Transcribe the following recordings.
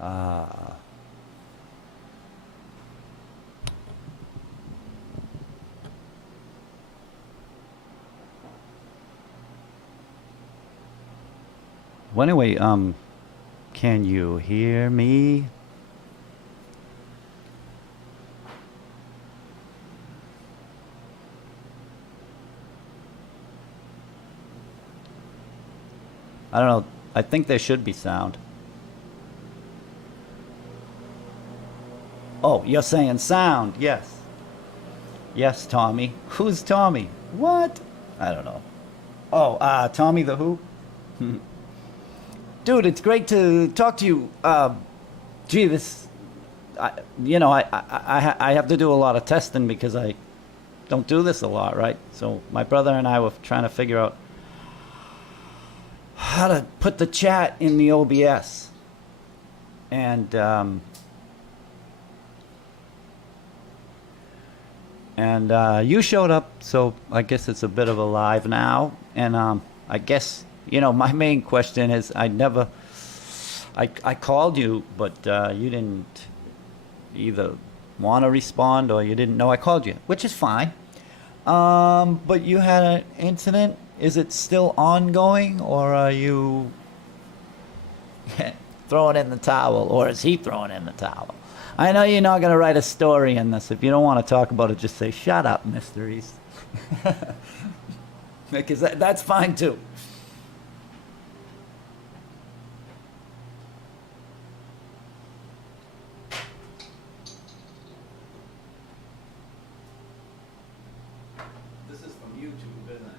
Ah. Well, anyway, can you hear me? I don't know. I think there should be sound. Oh, you're saying sound? Yes. Yes, Tommy. Who's Tommy? What? I don't know. Oh, Tommy the Who? Dude, it's great to talk to you. Gee, this, I, I have to do a lot of testing because I don't do this a lot, right? So my brother and I were trying to figure out how to put the chat in the OBS, and you showed up, so I guess it's a bit of a live now. And I guess my main question is I called you, but you didn't either want to respond or you didn't know I called you, which is fine. But you had an incident. Is it still ongoing, or are you throwing in the towel, or is he throwing in the towel? I know you're not going to write a story in this. If you don't want to talk about it, just say, shut up, mysteries. Because that's fine too. This is from YouTube, isn't it?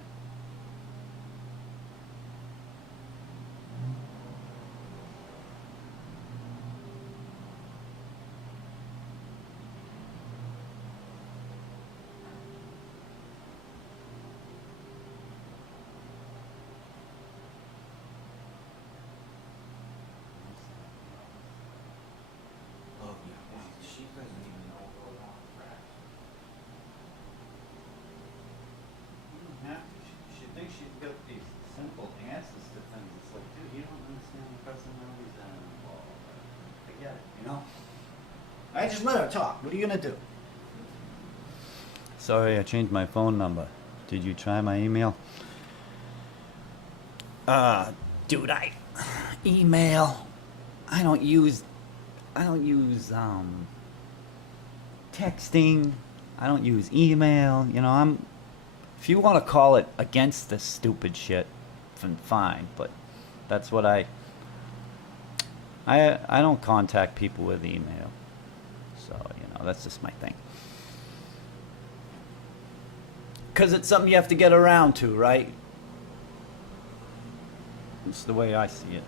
Oh, yeah. She doesn't even know what you don't have to. She thinks she's got these simple answers to things. It's like, dude, you don't understand the personalities that are involved. Forget it. I just let her talk. What are you gonna do? Sorry, I changed my phone number. Did you try my email? Dude, I email. I don't use. I don't use texting. I don't use email. I'm. If you want to call it against this stupid shit, then fine. But that's what I don't contact people with email. So that's just my thing. Because it's something you have to get around to, right? It's the way I see it.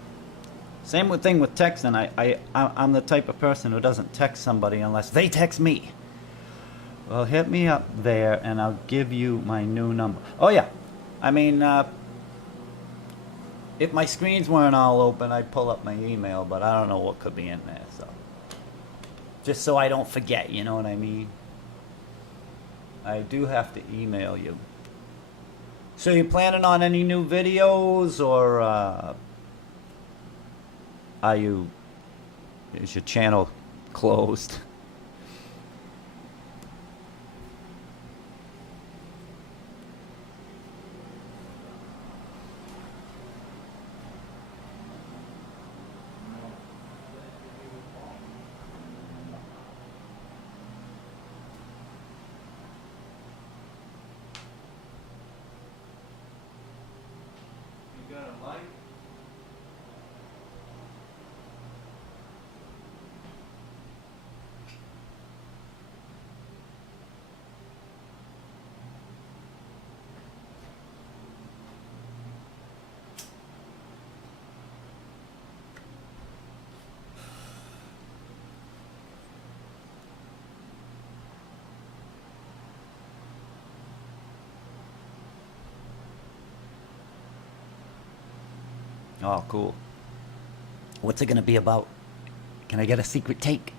Same thing with texting. I'm the type of person who doesn't text somebody unless they text me. Well, hit me up there and I'll give you my new number. Oh, yeah. I mean, if my screens weren't all open, I'd pull up my email, but I don't know what could be in there, so. Just so I don't forget, you know what I mean? I do have to email you. So you planning on any new videos, or is your channel closed? You got a light? Oh, cool. What's it gonna be about? Can I get a secret take?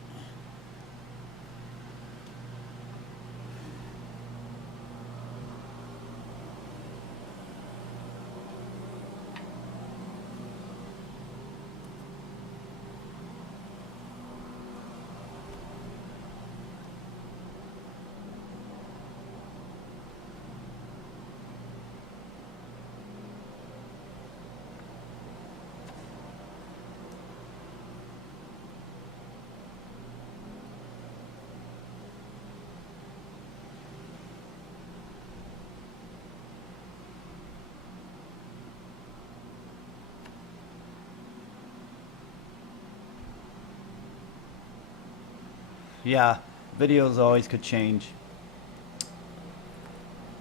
Yeah, videos always could change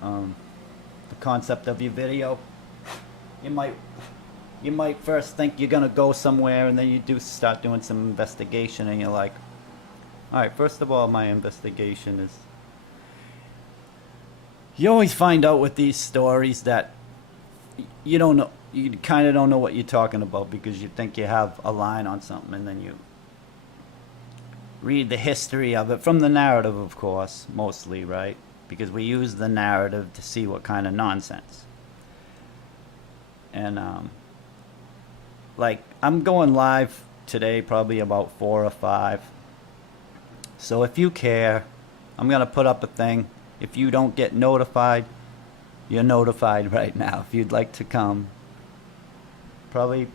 the concept of your video. You might you might first think you're gonna go somewhere, and then you do start doing some investigation, and you're like, all right, first of all, my investigation is, you always find out with these stories that you don't know, you kind of don't know what you're talking about, because you think you have a line on something, and then you read the history of it from the narrative, of course, mostly, right? Because we use the narrative to see what kind of nonsense. And like, I'm going live today, probably about 4 or 5. So if you care, I'm gonna put up a thing. If you don't get notified, you're notified right now. If you'd like to come, probably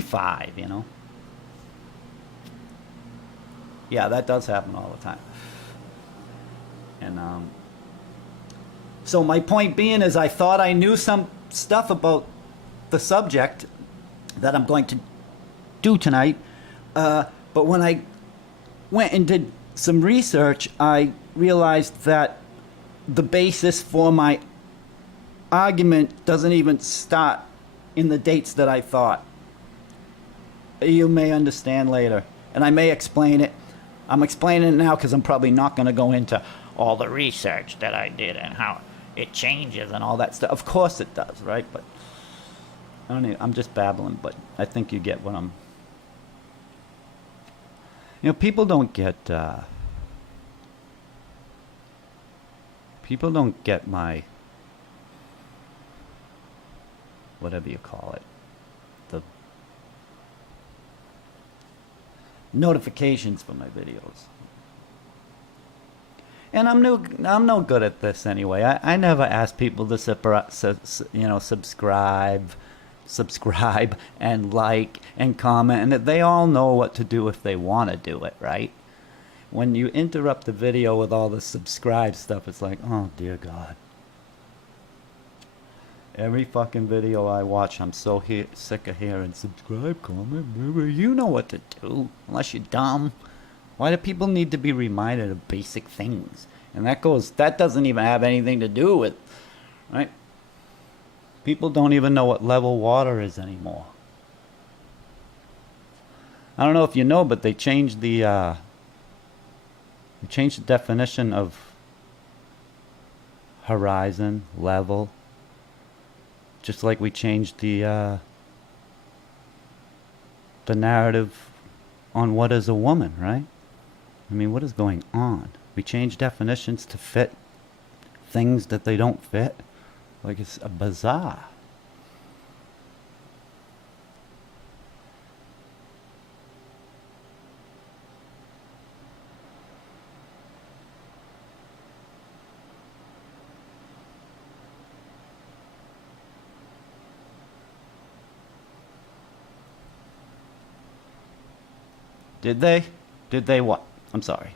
5. You know. Yeah, that does happen all the time. And so my point being is, I thought I knew some stuff about the subject that I'm going to do tonight, but when I went and did some research, I realized that the basis for my argument doesn't even start in the dates that I thought. You may understand later, and I may explain it. I'm explaining it now because I'm probably not going to go into all the research that I did and how it changes and all that stuff. Of course it does, right? But I don't even, I'm just babbling, but I think you get what I'm... You know, people don't get my, whatever you call it, the notifications for my videos. And I'm no good at this anyway. I never ask people to subscribe and like and comment, and they all know what to do if they want to do it, right? When you interrupt the video with all the subscribe stuff, it's like, oh dear God. Every fucking video I watch, I'm so sick of hearing subscribe, comment, you know what to do, unless you're dumb. Why do people need to be reminded of basic things? And that doesn't even have anything to do with, right? People don't even know what level water is anymore. I don't know if you know, but they changed the definition of horizon, level. Just like we changed the narrative on what is a woman, right? I mean, what is going on? We change definitions to fit things that they don't fit. Like, it's a bizarre. Did they? Did they what? I'm sorry.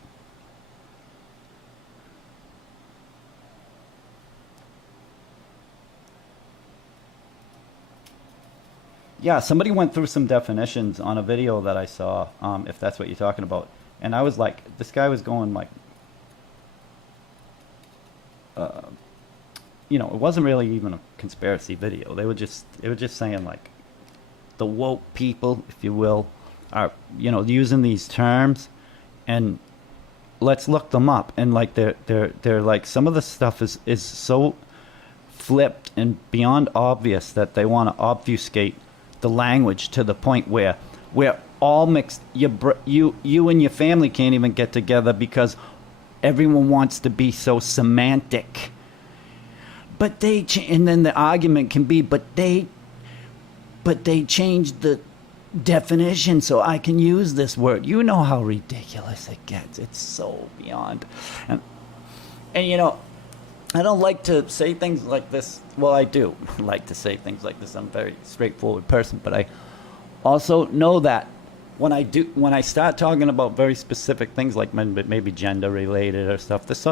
Yeah, somebody went through some definitions on a video that I saw, if that's what you're talking about. And I was like, this guy was going like, you know, it wasn't really even a conspiracy video. They were just saying like, the woke people, if you will, are, you know, using these terms, and let's look them up. And like, they're like, some of the stuff is so flipped and beyond obvious that they want to obfuscate the language to the point where we're all mixed. You and your family can't even get together because everyone wants to be so semantic. But and then the argument can be, but they changed the definition so I can use this word. You know how ridiculous it gets. It's so beyond. And you know, I don't like to say things like this. Well, I do like to say things like this. I'm a very straightforward person, but I also know that when I start talking about very specific things like maybe gender related or stuff, this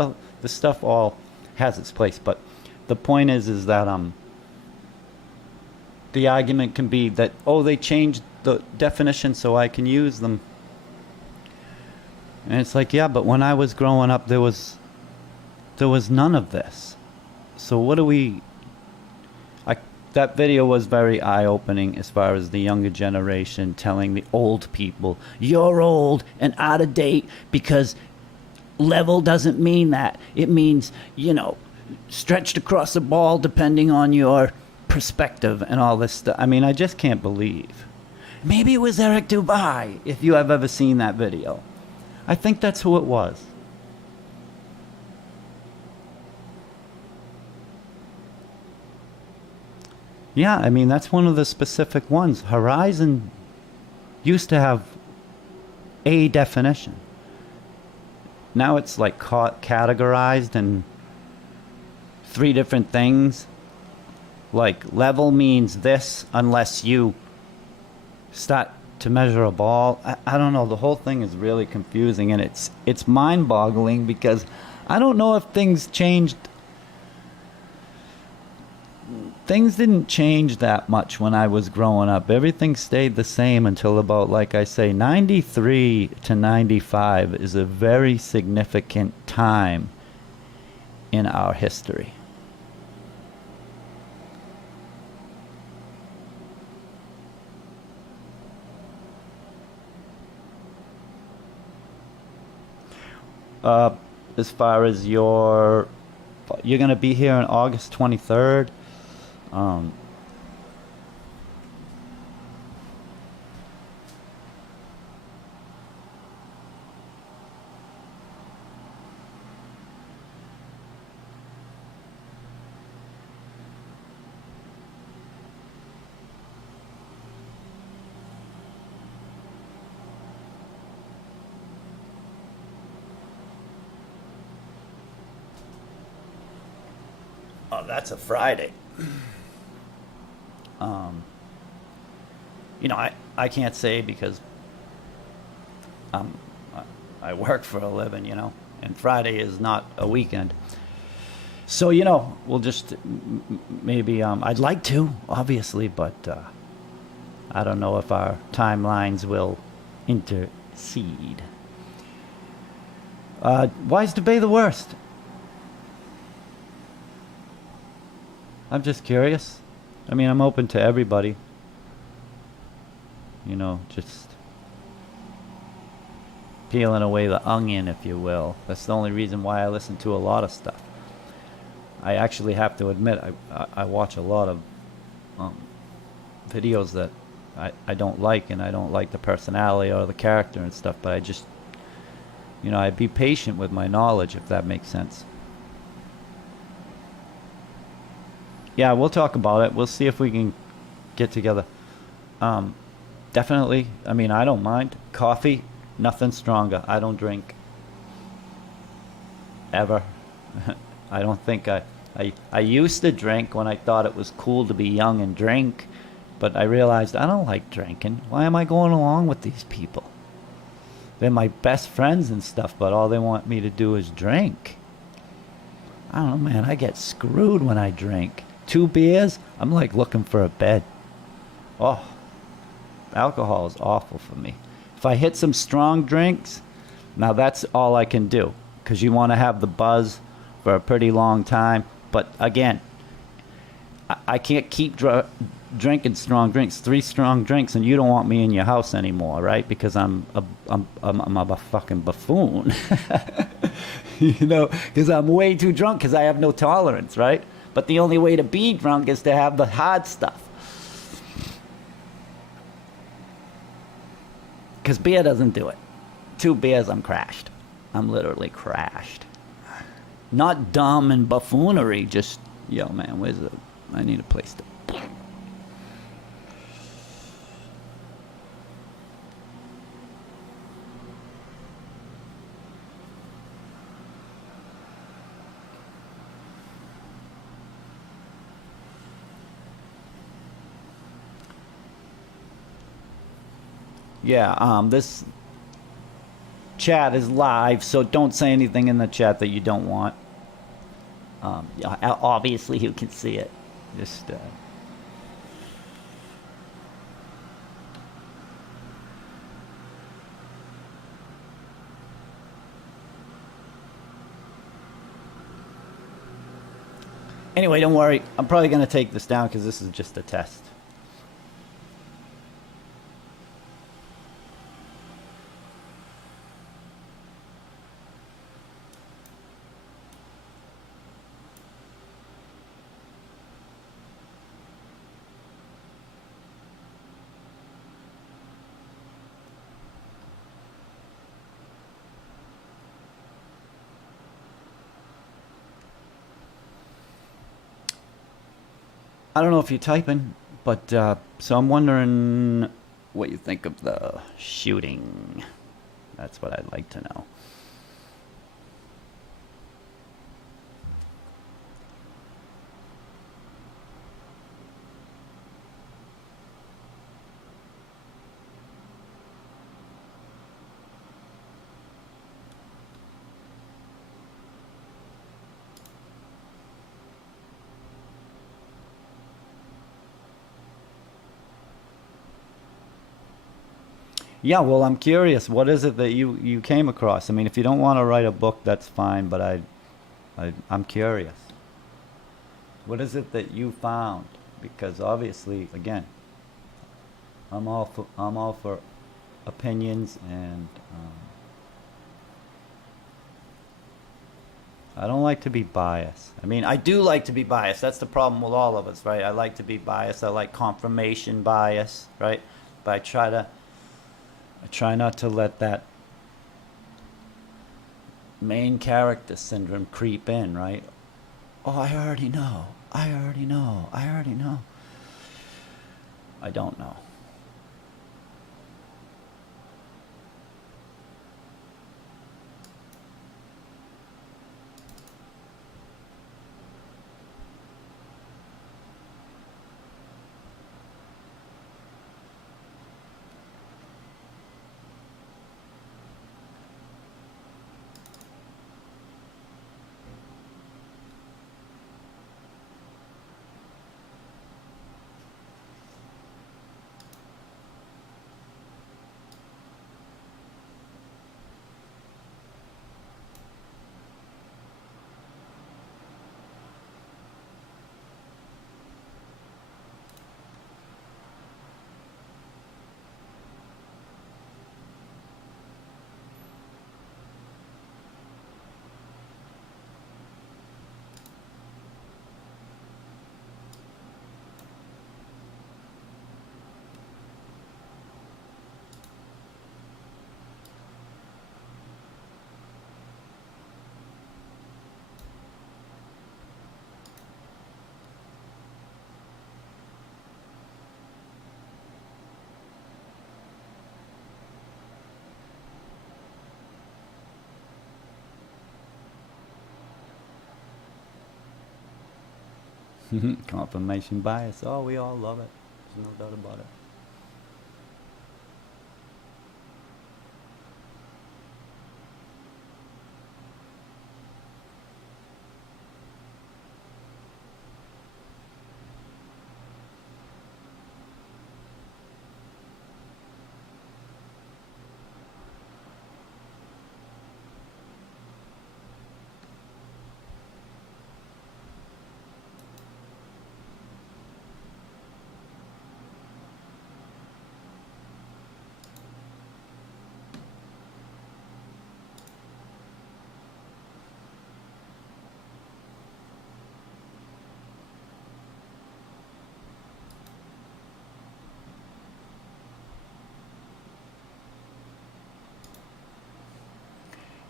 stuff all has its place. But the point is that the argument can be that, oh, they changed the definition so I can use them. And it's like, yeah, but when I was growing up, there was none of this. So what do we? I that video was very eye-opening as far as the younger generation telling the old people, "You're old and out of date because level doesn't mean that. It means, stretched across the ball depending on your perspective and all this stuff." I mean, I just can't believe. Maybe it was Eric Dubai, if you have ever seen that video. I think that's who it was. Yeah, I mean, that's one of the specific ones. Horizon used to have a definition. Now it's like categorized in three different things. Like level means this unless you start to measure a ball. I don't know. The whole thing is really confusing, and it's mind-boggling because I don't know if things changed. Things didn't change that much when I was growing up. Everything stayed the same until about, like I say, 93 to 95 is a very significant time in our history. As far as you're going to be here on August 23rd. Um, oh, that's a Friday. Um, I can't say because um, I work for a living, and Friday is not a weekend. So, we'll just maybe, I'd like to, obviously, but I don't know if our timelines will intercede. Why is debate the worst? I'm just curious. I mean, I'm open to everybody. Just peeling away the onion, if you will. That's the only reason why I listen to a lot of stuff. I actually have to admit, I watch a lot of um, videos that I don't like, and I don't like the personality or the character and stuff, but I just, I'd be patient with my knowledge, if that makes sense. Yeah, we'll talk about it. We'll see if we can get together. Um, Definitely. I mean, I don't mind. Coffee, nothing stronger. I don't drink ever. I don't think I used to drink when I thought it was cool to be young and drink, but I realized I don't like drinking. Why am I going along with these people? They're my best friends and stuff, but all they want me to do is drink. I don't know, man. I get screwed when I drink. 2 beers, I'm like looking for a bed. Oh, alcohol is awful for me. If I hit some strong drinks, now that's all I can do, because you want to have the buzz for a pretty long time. But again, I can't keep drinking strong drinks, 3 strong drinks, and you don't want me in your house anymore, right? Because I'm a fucking buffoon. Because I'm way too drunk because I have no tolerance, right? But the only way to be drunk is to have the hard stuff. Because beer doesn't do it. 2 beers, I'm crashed. I'm literally crashed. Not dumb and buffoonery, just, yo, man, I need a place to... Yeah, this chat is live, so don't say anything in the chat that you don't want. Yeah, obviously, you can see it. Just Anyway, don't worry. I'm probably going to take this down because this is just a test. I don't know if you're typing, but so I'm wondering what you think of the shooting. That's what I'd like to know. Yeah, well, I'm curious. What is it that you came across? I mean, if you don't want to write a book, that's fine. But I'm curious. What is it that you found? Because obviously, again, I'm all for opinions, and I don't like to be biased. I mean, I do like to be biased. That's the problem with all of us, right? I like to be biased. I like confirmation bias, right? But I try not to let that main character syndrome creep in, right? Oh, I already know. I already know. I already know. I don't know. Confirmation bias. Oh, we all love it. There's no doubt about it.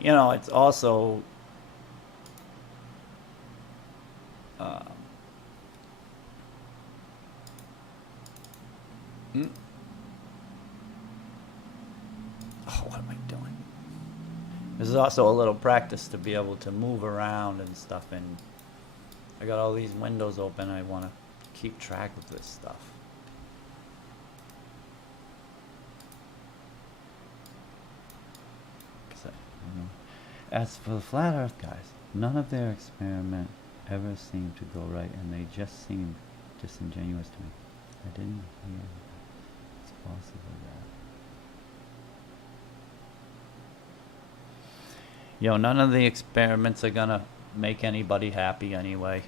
You know, it's also uh, mm, oh, what am I doing? This is also a little practice to be able to move around and stuff. And I got all these windows open. I want to keep track of this stuff. 'Cause you know. As for the flat Earth guys, none of their experiment ever seemed to go right, and they just seemed disingenuous to me. I didn't hear that it's possible that. None of the experiments are gonna make anybody happy anyway.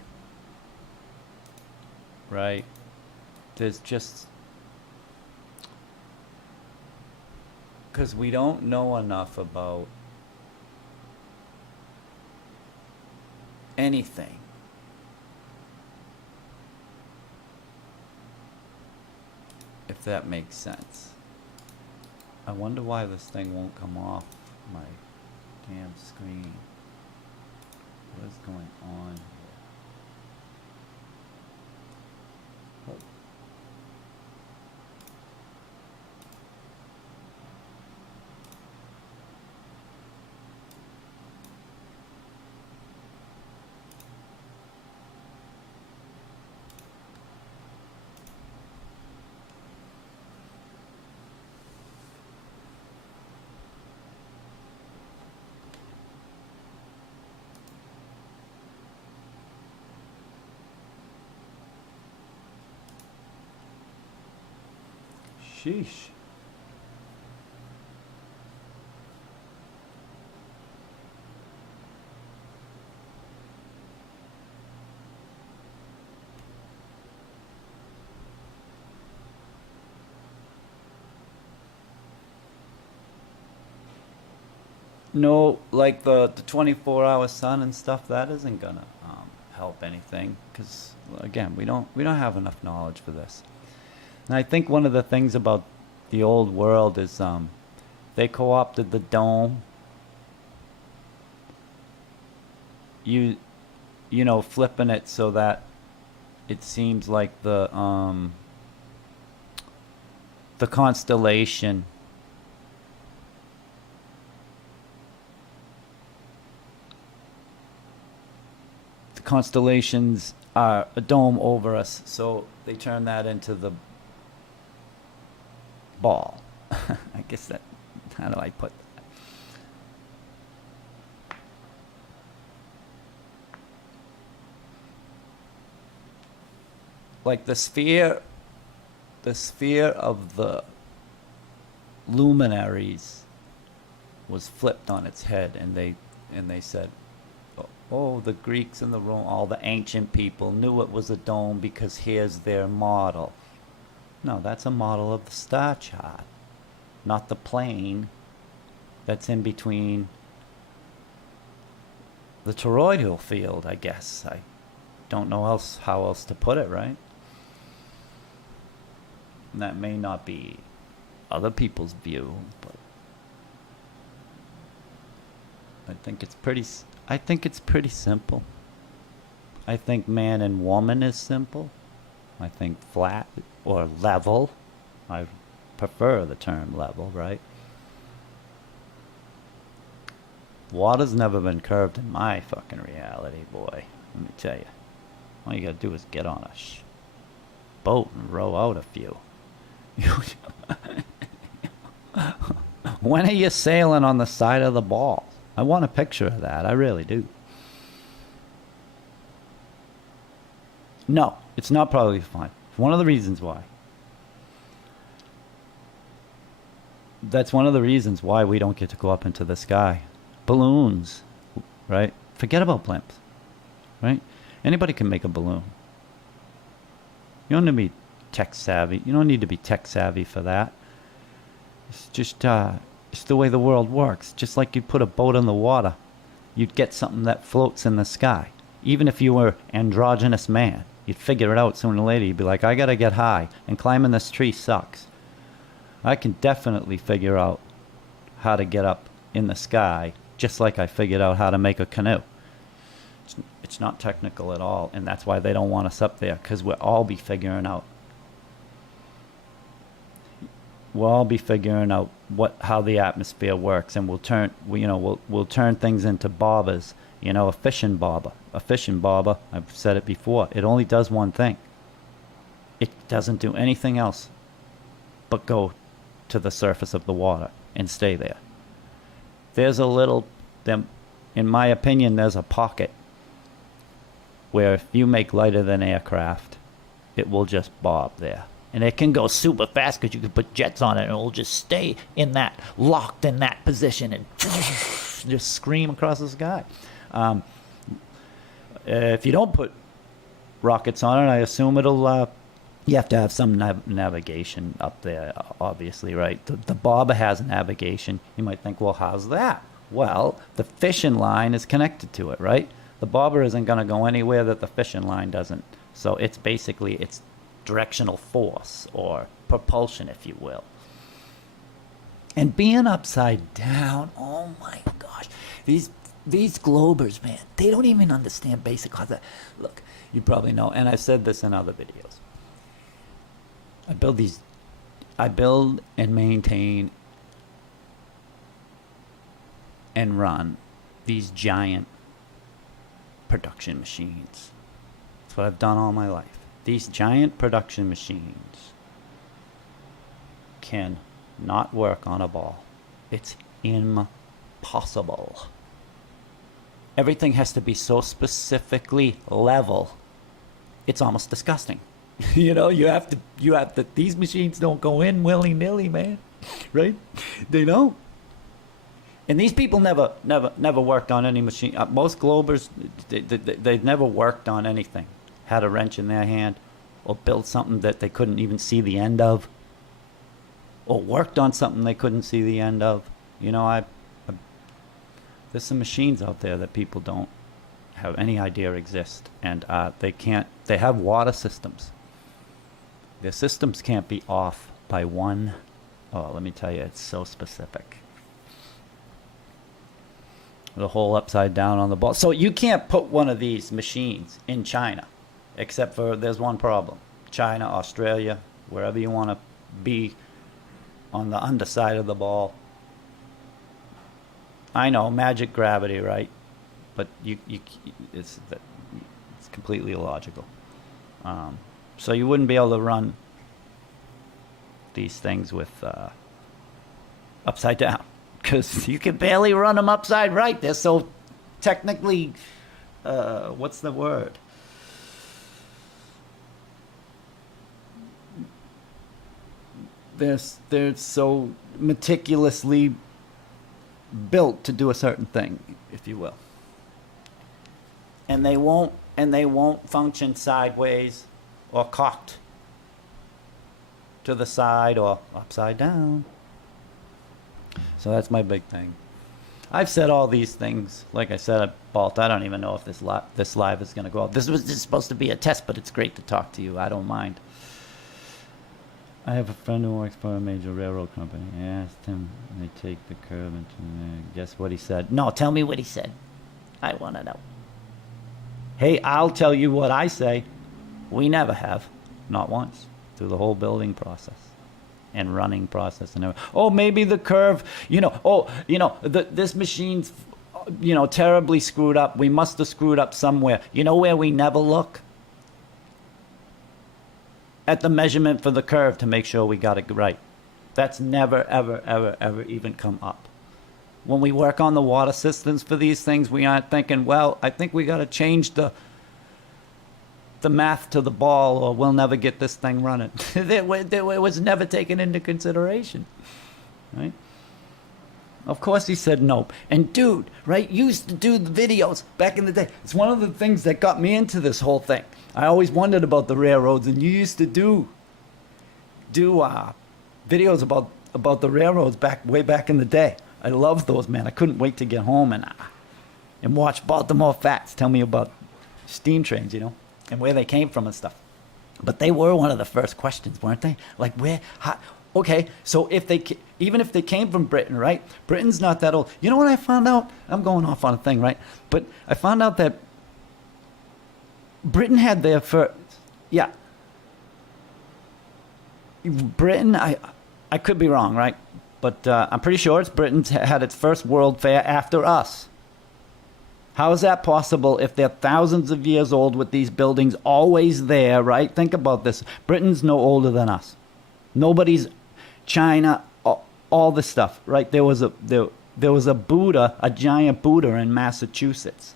right? There's just, because we don't know enough about anything. If that makes sense. I wonder why this thing won't come off my damn screen. What is going on here? Oh. Sheesh. No, like the 24-hour sun and stuff, that isn't gonna help anything because again, we don't have enough knowledge for this. And I think one of the things about the old world is they co-opted the dome. You you know, flipping it so that it seems like the constellation, the constellations are a dome over us, so they turn that into the ball. I guess that, how do I put that? Like the sphere of the luminaries was flipped on its head, and they said, "Oh, the Greeks and the all the ancient people knew it was a dome because here's their model." No, that's a model of the star chart, not the plane that's in between the toroidal field, I guess. I don't know how else to put it, right? And that may not be other people's view, but I think it's pretty simple. I think man and woman is simple. I think flat or level. I prefer the term level, right? Water's never been curved in my fucking reality, boy. Let me tell you. All you gotta do is get on a boat and row out a few. When are you sailing on the side of the ball? I want a picture of that. I really do. No, it's not probably fine. One of the reasons why. That's one of the reasons why we don't get to go up into the sky. Balloons, right? Forget about blimps, right? Anybody can make a balloon. You don't need to be tech savvy. You don't need to be tech savvy for that. It's just it's the way the world works. Just like you put a boat in the water, you'd get something that floats in the sky. Even if you were androgynous man, you'd figure it out sooner or later. You'd be like, I gotta get high, and climbing this tree sucks. I can definitely figure out how to get up in the sky, just like I figured out how to make a canoe. It's not technical at all, and that's why they don't want us up there, because we'll all be figuring out how the atmosphere works, and we'll turn things into bobbers. You know, a fishing bobber. A fishing bobber, I've said it before, it only does one thing. It doesn't do anything else but go to the surface of the water and stay there. In my opinion, there's a pocket where if you make lighter than aircraft, it will just bob there. And it can go super fast because you can put jets on it and it will just stay locked in that position and just scream across the sky. If you don't put rockets on it. I assume it'll. You have to have some navigation up there, obviously, right? The bobber has navigation. You might think, well, how's that? Well, the fishing line is connected to it, right? The bobber isn't going to go anywhere that the fishing line doesn't. So it's basically its directional force or propulsion, if you will. And being upside down, oh my gosh, these Globers, man, they don't even understand basic concept. Look, you probably know, and I've said this in other videos. I build and maintain and run these giant production machines. That's what I've done all my life. These giant production machines can not work on a ball. It's impossible. Everything has to be so specifically level. It's almost disgusting. You know, you have to, these machines don't go in willy-nilly, man. Right? They don't. And these people never worked on any machine. Most Globers, they've never worked on anything. Had a wrench in their hand or built something that they couldn't even see the end of. Or worked on something they couldn't see the end of. You know, there's some machines out there that people don't have any idea exist. And they have water systems. Their systems can't be off by one. Oh, let me tell you, it's so specific. The hole upside down on the ball. So you can't put one of these machines in China, except for there's one problem. China, Australia, wherever you want to be on the underside of the ball. I know, magic gravity, right? But it's completely illogical. So you wouldn't be able to run these things with upside down, because you can barely run them upside right. They're so technically, what's the word? They're so meticulously built to do a certain thing, if you will. And they won't function sideways or cocked to the side or upside down. So that's my big thing. I've said all these things. Like I said, Balt, I don't even know if this live is going to go up. This was just supposed to be a test, but it's great to talk to you. I don't mind. I have a friend who works for a major railroad company. I asked him, and they take the curve into guess what he said? No, tell me what he said. I want to know. Hey, I'll tell you what I say. We never have. Not once. Through the whole building process and running process and everything. Oh, maybe the curve, this machine's, terribly screwed up. We must have screwed up somewhere. You know where we never look? At the measurement for the curve to make sure we got it right. That's never, ever, ever, ever even come up. When we work on the water systems for these things, we aren't thinking, well, I think we got to change the math to the ball or we'll never get this thing running. It was never taken into consideration. Right? Of course he said no. And dude, right, you used to do the videos back in the day. It's one of the things that got me into this whole thing. I always wondered about the railroads, and you used to do videos about the railroads way back in the day. I loved those, man. I couldn't wait to get home and watch Baltimore Facts tell me about steam trains, and where they came from and stuff. But they were one of the first questions, weren't they? Like okay, so even if they came from Britain, right? Britain's not that old. You know what I found out? I'm going off on a thing, right? But I found out that Britain had their first, Britain, I could be wrong, right? But I'm pretty sure it's Britain's had its first World Fair after us. How is that possible if they're thousands of years old with these buildings always there, right? Think about this. Britain's no older than us. Nobody's China, all this stuff, right? There was a Buddha, a giant Buddha in Massachusetts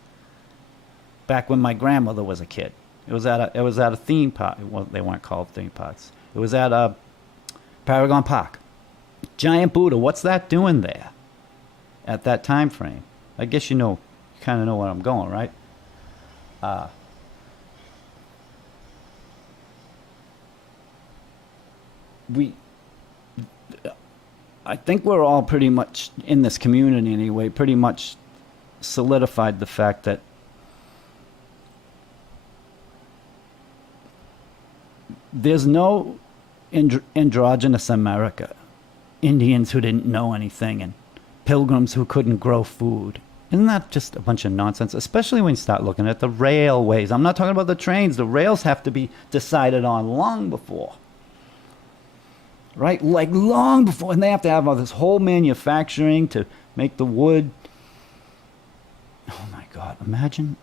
back when my grandmother was a kid. It was at a theme park. Well, they weren't called theme parks. It was at Paragon Park. Giant Buddha, what's that doing there at that time frame? I guess you kind of know where I'm going, right? we I think we're all pretty much in this community anyway, pretty much solidified the fact that there's no androgynous America. Indians who didn't know anything and pilgrims who couldn't grow food. Isn't that just a bunch of nonsense? Especially when you start looking at the railways. I'm not talking about the trains. The rails have to be decided on long before. Right? Like long before. And they have to have all this whole manufacturing to make the wood. Oh my God. Imagine.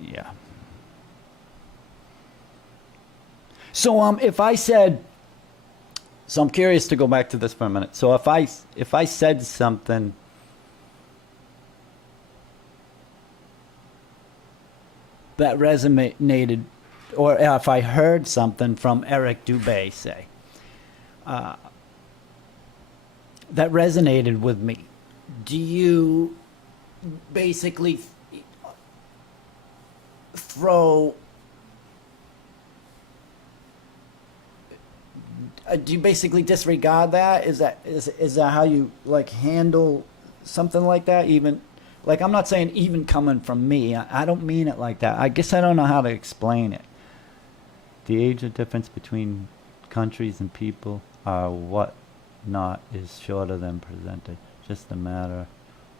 Yeah. So if I said, so I'm curious to go back to this for a minute. So if I said something that resonated, or if I heard something from Eric Dubay, say, that resonated with me, do you basically throw? Do you basically disregard that? Is that how you like handle something like that? Even like, I'm not saying even coming from me. I don't mean it like that. I guess I don't know how to explain it. The age of difference between countries and people are what not is shorter than presented. Just a matter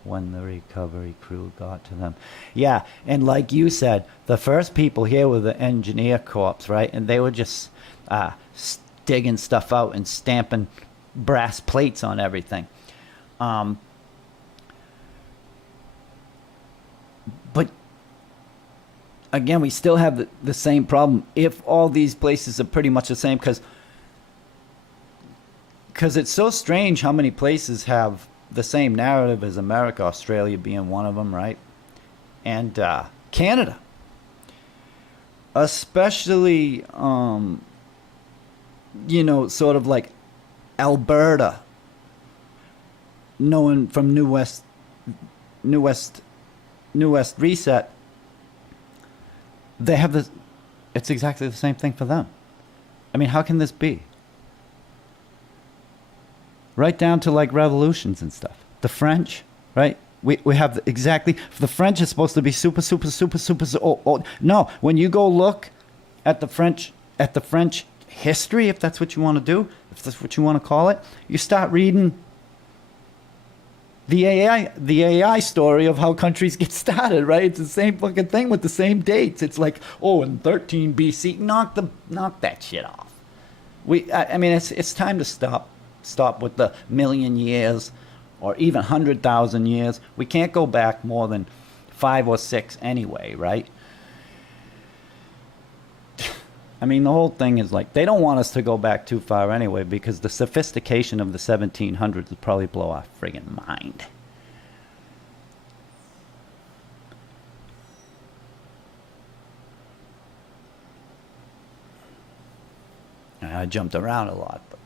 when the recovery crew got to them. Yeah, and like you said, the first people here were the engineer corps, right? And they were just digging stuff out and stamping brass plates on everything. But again, we still have the same problem. If all these places are pretty much the same, because it's so strange how many places have the same narrative as America, Australia being one of them, right? And Canada. Especially, sort of like Alberta, knowing from New West Reset, they have this. It's exactly the same thing for them. I mean, how can this be? Right down to like revolutions and stuff. The French, right? We have exactly. The French is supposed to be super. No, when you go look at the French history, if that's what you want to do, if that's what you want to call it, you start reading the AI story of how countries get started, right? It's the same fucking thing with the same dates. It's like, oh, in 13 BC, knock that shit off. I mean, it's time to stop with the million years or even 100,000 years. We can't go back more than 5 or 6 anyway, right? I mean, the whole thing is like, they don't want us to go back too far anyway, because the sophistication of the 1700s would probably blow our friggin' mind. I jumped around a lot, but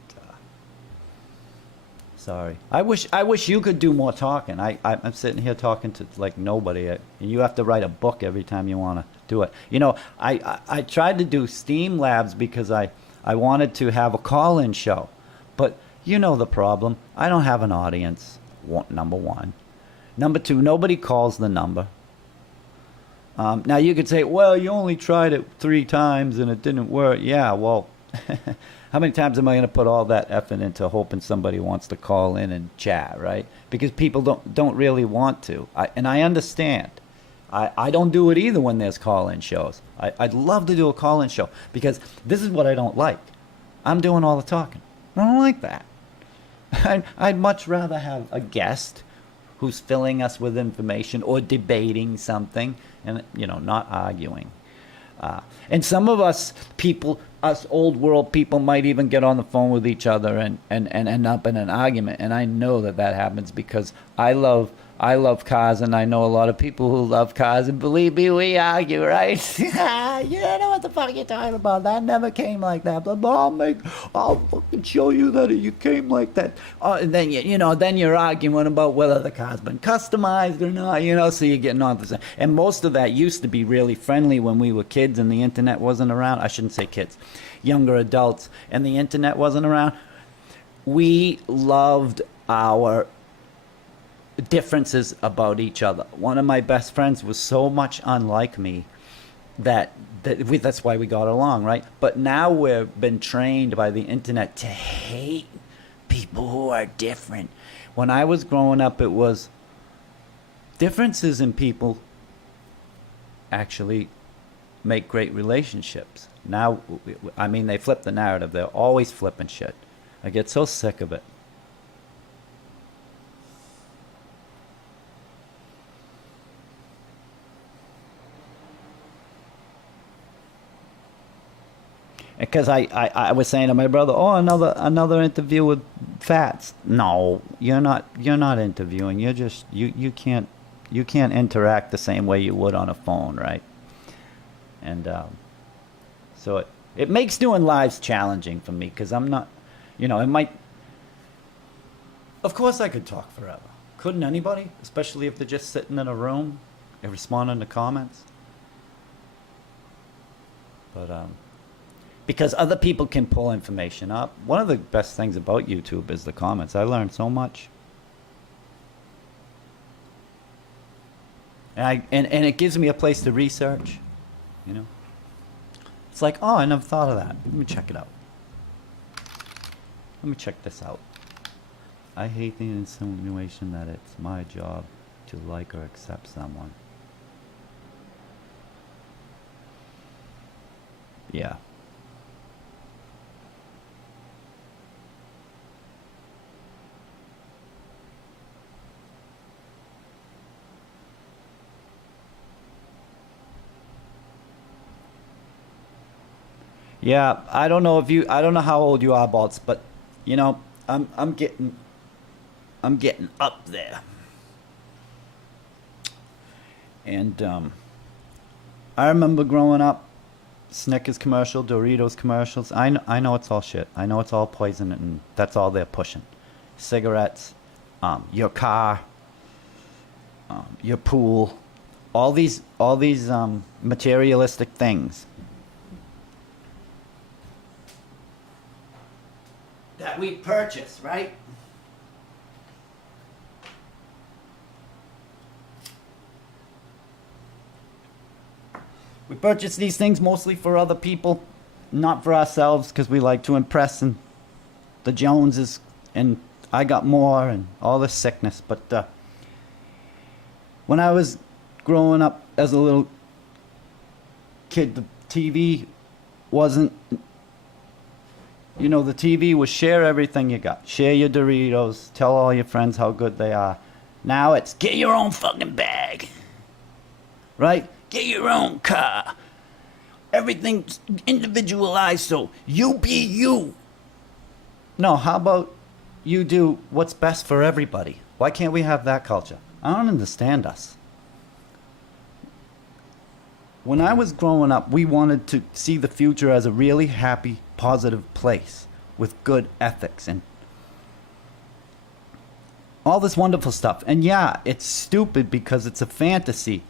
sorry. I wish you could do more talking. I'm sitting here talking to like nobody, and you have to write a book every time you want to do it. I tried to do Steam Labs because I wanted to have a call-in show, but you know the problem. I don't have an audience. Number one. Number two, nobody calls the number. Now you could say, well, you only tried it 3 times and it didn't work. Yeah, well, how many times am I going to put all that effort into hoping somebody wants to call in and chat, right? Because people don't really want to. And I understand. I don't do it either when there's call-in shows. I'd love to do a call-in show, because this is what I don't like. I'm doing all the talking. I don't like that. I'd much rather have a guest who's filling us with information or debating something and, not arguing. And some of us old world people might even get on the phone with each other and end up in an argument. And I know that happens because I love I love cars, and I know a lot of people who love cars, and believe me, we argue, right? You don't know what the fuck you're talking about. That never came like that. But I'll fucking show you that you came like that. And then then you're arguing about whether the car's been customized or not. So you're getting on to the. And most of that used to be really friendly when we were kids and the internet wasn't around. I shouldn't say kids, younger adults, and the internet wasn't around. We loved our differences about each other. One of my best friends was so much unlike me that's why we got along, right? But now we've been trained by the internet to hate people who are different. When I was growing up, it was differences in people actually make great relationships. Now, I mean, they flip the narrative. They're always flipping shit. I get so sick of it. Because I was saying to my brother, oh, another interview with Fats. No, you're not interviewing. You're just you can't interact the same way you would on a phone, right? And so it makes doing lives challenging for me because I'm not, it might. Of course, I could talk forever. Couldn't anybody? Especially if they're just sitting in a room and responding to comments. But because other people can pull information up. One of the best things about YouTube is the comments. I learned so much. And it gives me a place to research, It's like, oh, I never thought of that. Let me check it out. Let me check this out. I hate the insinuation that it's my job to like or accept someone. Yeah. Yeah, I don't know how old you are, Baltz, but I'm getting up there. And I remember growing up, Snickers commercial, Doritos commercials. I know it's all shit. I know it's all poison, and that's all they're pushing. Cigarettes, your car, your pool, all these materialistic things that we purchase, right? We purchase these things mostly for other people, not for ourselves, because we like to impress and the Joneses, and I got more, and all this sickness. But when I was growing up as a little kid, the TV wasn't. The TV was share everything you got. Share your Doritos. Tell all your friends how good they are. Now it's get your own fucking bag. Right? Get your own car. Everything's individualized, so you be you. No, how about you do what's best for everybody? Why can't we have that culture? I don't understand us. When I was growing up, we wanted to see the future as a really happy, positive place with good ethics and all this wonderful stuff. And yeah, it's stupid because it's a fantasy.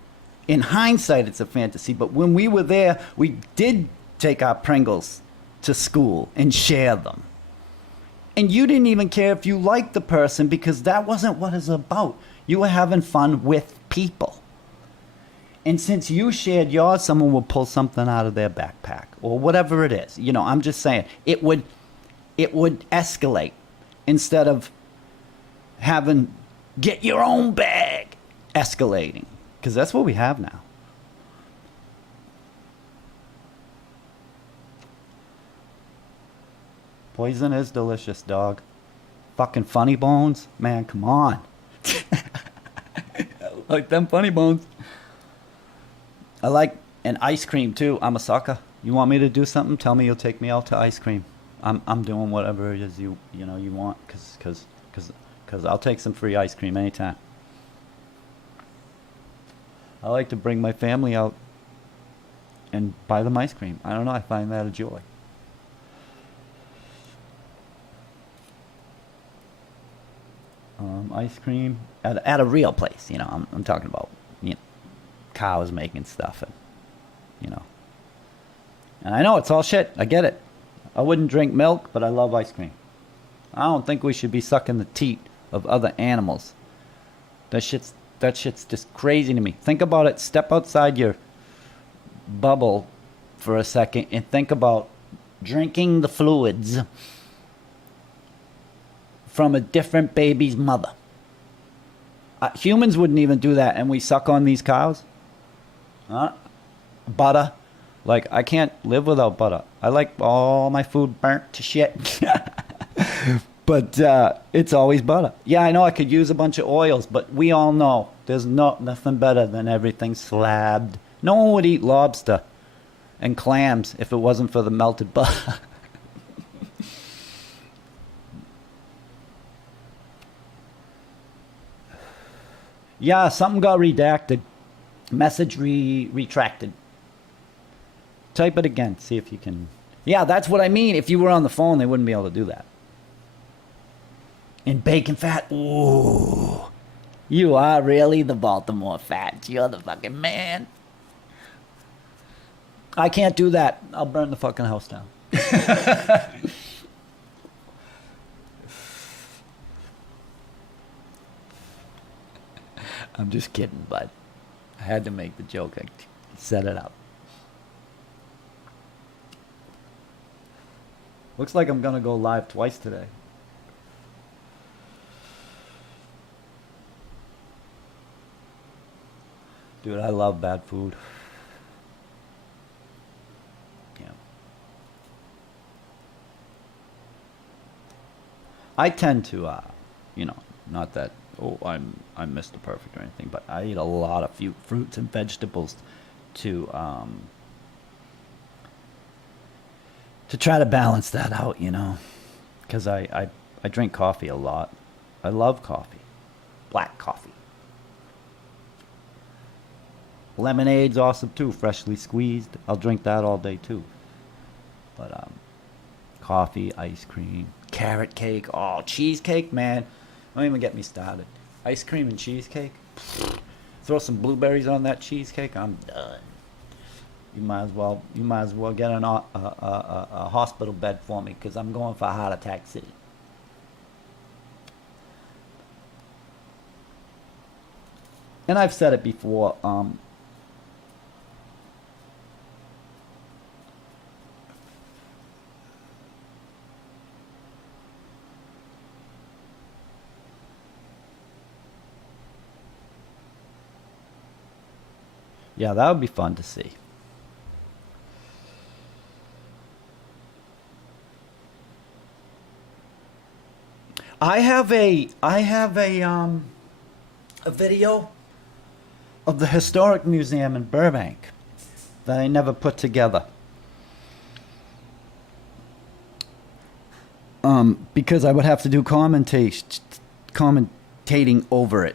In hindsight, it's a fantasy. But when we were there, we did take our Pringles to school and share them. And you didn't even care if you liked the person because that wasn't what it's about. You were having fun with people. And since you shared yours, someone will pull something out of their backpack or whatever it is. I'm just saying it would escalate instead of having get your own bag escalating, because that's what we have now. Poison is delicious, dog. Fucking funny bones, man, come on. Like them funny bones. I like an ice cream too. I'm a sucker. You want me to do something? Tell me you'll take me out to ice cream. I'm doing whatever it is you want, cause I'll take some free ice cream anytime. I like to bring my family out and buy them ice cream. I don't know. I find that a joy. Ice cream at a real place. You know, I'm talking about, you know, cows making stuff, and you know. And I know it's all shit. I get it. I wouldn't drink milk, but I love ice cream. I don't think we should be sucking the teat of other animals. That shit's just crazy to me. Think about it. Step outside your bubble for a second and think about drinking the fluids from a different baby's mother. Humans wouldn't even do that, and we suck on these cows. Butter. Like, I can't live without butter. I like all my food burnt to shit. But it's always butter. Yeah, I know I could use a bunch of oils, but we all know there's nothing better than everything slabbed. No one would eat lobster and clams if it wasn't for the melted butter. Yeah, something got redacted. Message retracted. Type it again. See if you can. Yeah, that's what I mean. If you were on the phone, they wouldn't be able to do that. And bacon fat. Ooh. You are really the Baltimore fat. You're the fucking man. I can't do that. I'll burn the fucking house down. I'm just kidding, but I had to make the joke. I set it up. Looks like I'm gonna go live twice today. Dude, I love bad food. Yeah. I tend to, you know, not that, oh, I'm Mr. Perfect or anything, but I eat a lot of fruits and vegetables to try to balance that out, you know, because I drink coffee a lot. I love coffee, black coffee. Lemonade's awesome too, freshly squeezed. I'll drink that all day too. But coffee, ice cream, carrot cake, oh, cheesecake, man. Don't even get me started. Ice cream and cheesecake. Throw some blueberries on that cheesecake, I'm done. You might as well get a hospital bed for me, because I'm going for Heart Attack City. And I've said it before. Yeah, that would be fun to see. I have a video of the Historic Museum in Burbank that I never put together. Because I would have to do commentating over it.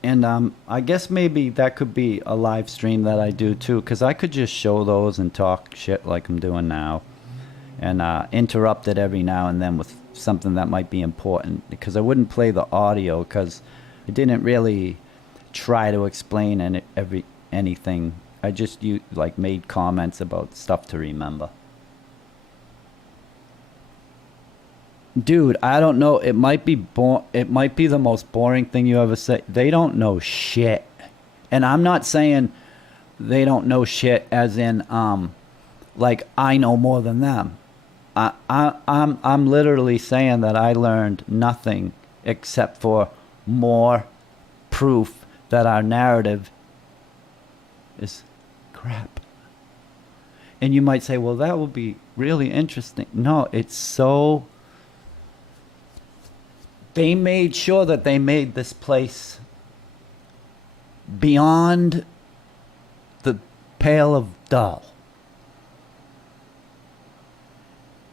And I guess maybe that could be a live stream that I do too, because I could just show those and talk shit like I'm doing now, and interrupt it every now and then with something that might be important, because I wouldn't play the audio because I didn't really try to explain anything. I just made comments about stuff to remember. Dude, I don't know. It might be the most boring thing you ever say. They don't know shit, and I'm not saying they don't know shit as in like I know more than them. I'm literally saying that I learned nothing except for more proof that our narrative is crap. And you might say, well, that would be really interesting. No, it's so. They made sure that they made this place beyond the pale of dull.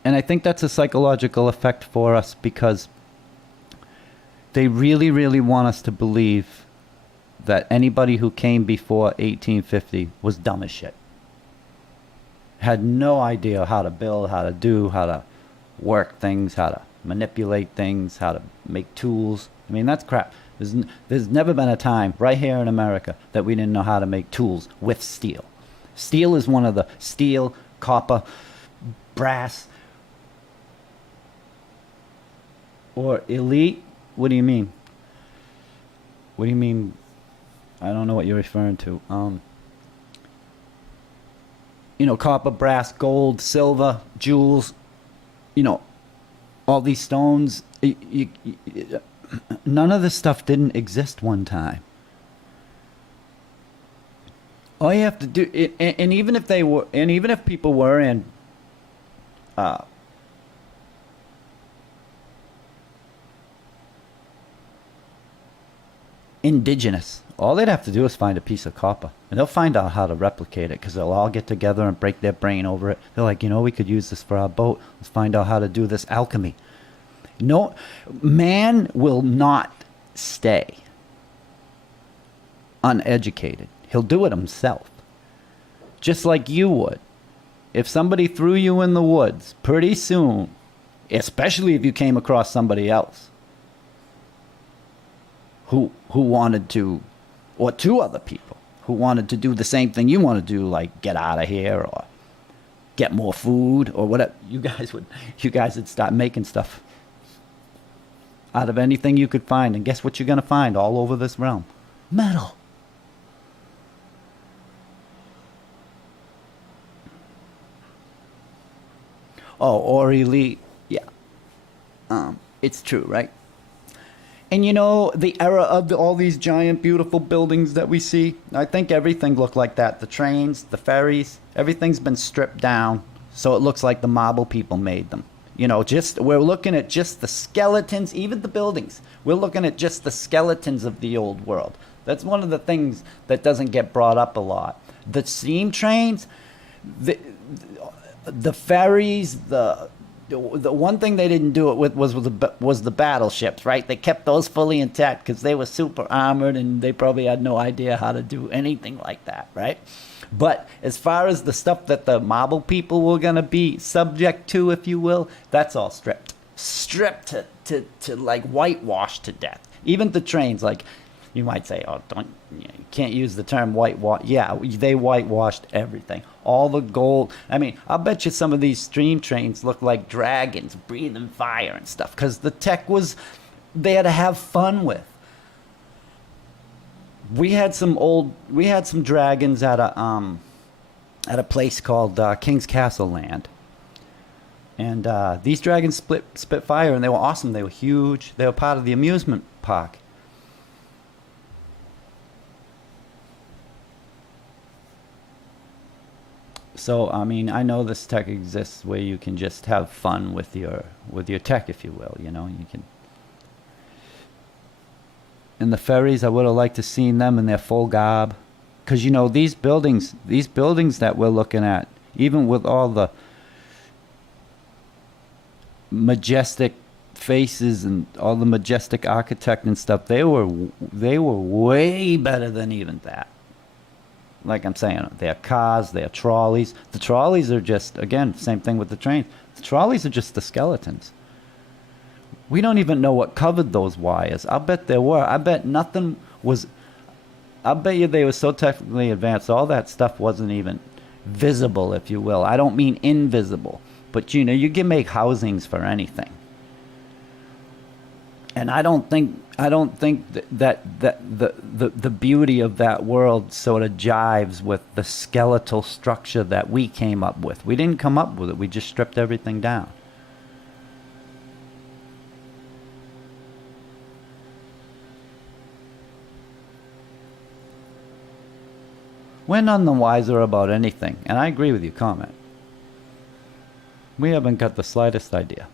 And I think that's a psychological effect for us, because they really, really want us to believe that anybody who came before 1850 was dumb as shit. Had no idea how to build, how to do, how to work things, how to manipulate things, how to make tools. I mean, that's crap. There's never been a time right here in America that we didn't know how to make tools with steel. Steel is one of the steel, copper, brass, or elite. What do you mean? What do you mean? I don't know what you're referring to. Copper, brass, gold, silver, jewels, all these stones. None of this stuff didn't exist one time. All you have to do, and even if people were in, indigenous, all they'd have to do is find a piece of copper, and they'll find out how to replicate it, because they'll all get together and break their brain over it. They're like, we could use this for our boat. Let's find out how to do this alchemy. No, man will not stay uneducated. He'll do it himself. Just like you would. If somebody threw you in the woods, pretty soon, especially if you came across somebody else who wanted to, or two other people who wanted to do the same thing you want to do, like get out of here or get more food or whatever, you guys would start making stuff out of anything you could find. And guess what you're going to find all over this realm? Metal. Oh, or elite. Yeah. It's true, right? And the era of all these giant, beautiful buildings that we see, I think everything looked like that. The trains, the ferries, everything's been stripped down so it looks like the marble people made them. We're looking at just the skeletons, even the buildings. We're looking at just the skeletons of the old world. That's one of the things that doesn't get brought up a lot. The steam trains, the ferries, the one thing they didn't do it with was the battleships, right? They kept those fully intact because they were super armored and they probably had no idea how to do anything like that, right? But as far as the stuff that the marble people were going to be subject to, if you will, that's all stripped to like whitewash to death. Even the trains, like you might say, you can't use the term whitewash. Yeah, they whitewashed everything. All the gold. I mean, I'll bet you some of these steam trains look like dragons breathing fire and stuff because the tech was there to have fun with. We had some dragons at a place called King's Castle Land, and these dragons spit fire, and they were awesome. They were huge. They were part of the amusement park. So I mean, I know this tech exists where you can just have fun with your tech, if you will. You can. And the ferries, I would have liked to seen them in their full garb, because these buildings that we're looking at, even with all the majestic faces and all the majestic architect and stuff, they were way better than even that. Like I'm saying, their cars, their trolleys. The trolleys are just, again, same thing with the trains. The trolleys are just the skeletons. We don't even know what covered those wires. I bet there were. I bet nothing was. I bet you they were so technically advanced, all that stuff wasn't even visible, if you will. I don't mean invisible, but you can make housings for anything. And I don't think that the beauty of that world sort of jives with the skeletal structure that we came up with. We didn't come up with it. We just stripped everything down. We're none the wiser about anything, and I agree with your comment. We haven't got the slightest idea.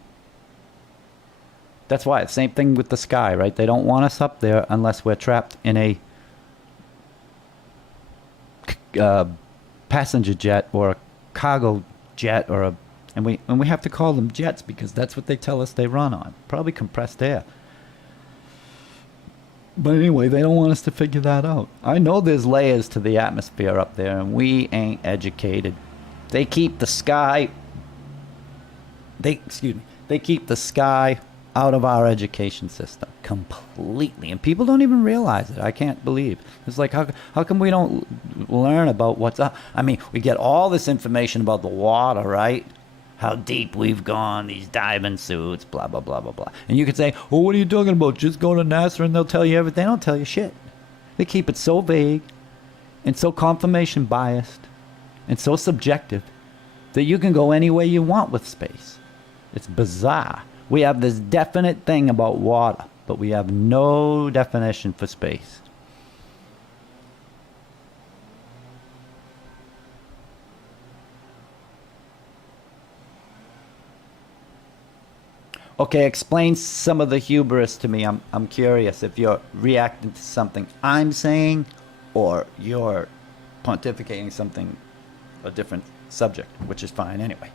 That's why, same thing with the sky, right? They don't want us up there unless we're trapped in a passenger jet or a cargo jet and we have to call them jets because that's what they tell us they run on. Probably compressed air. But anyway, they don't want us to figure that out. I know there's layers to the atmosphere up there, and we ain't educated. They keep the sky. They keep the sky out of our education system completely, and people don't even realize it. I can't believe it's like how come we don't learn about what's up? I mean, we get all this information about the water, right? How deep we've gone, these diving suits, blah blah blah blah blah. And you could say, "Well, what are you talking about? Just go to NASA and they'll tell you everything." They don't tell you shit. They keep it so vague and so confirmation biased and so subjective that you can go any way you want with space. It's bizarre. We have this definite thing about water, but we have no definition for space. Okay, explain some of the hubris to me. I'm curious if you're reacting to something I'm saying or you're pontificating something, a different subject, which is fine anyway.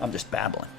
I'm just babbling.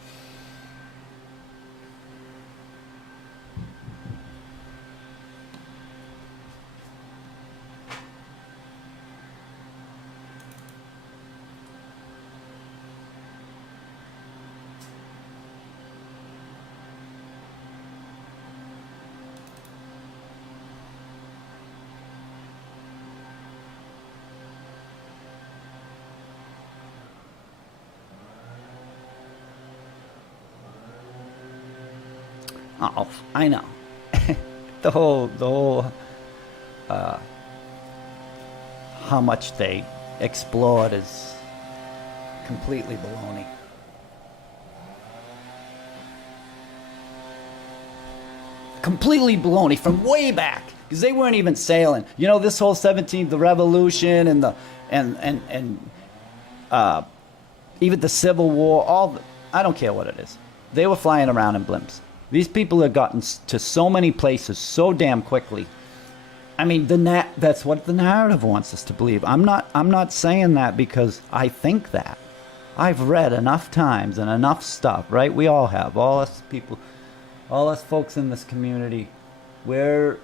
Oh, I know. the whole how much they explored is completely baloney. Completely baloney from way back because they weren't even sailing. You know, this whole 17th, the revolution and the and even the Civil War, I don't care what it is. They were flying around in blimps. These people have gotten to so many places so damn quickly. I mean, that's what the narrative wants us to believe. I'm not saying that because I think that. I've read enough times and enough stuff, right? We all have. All us people, all us folks in this community. We're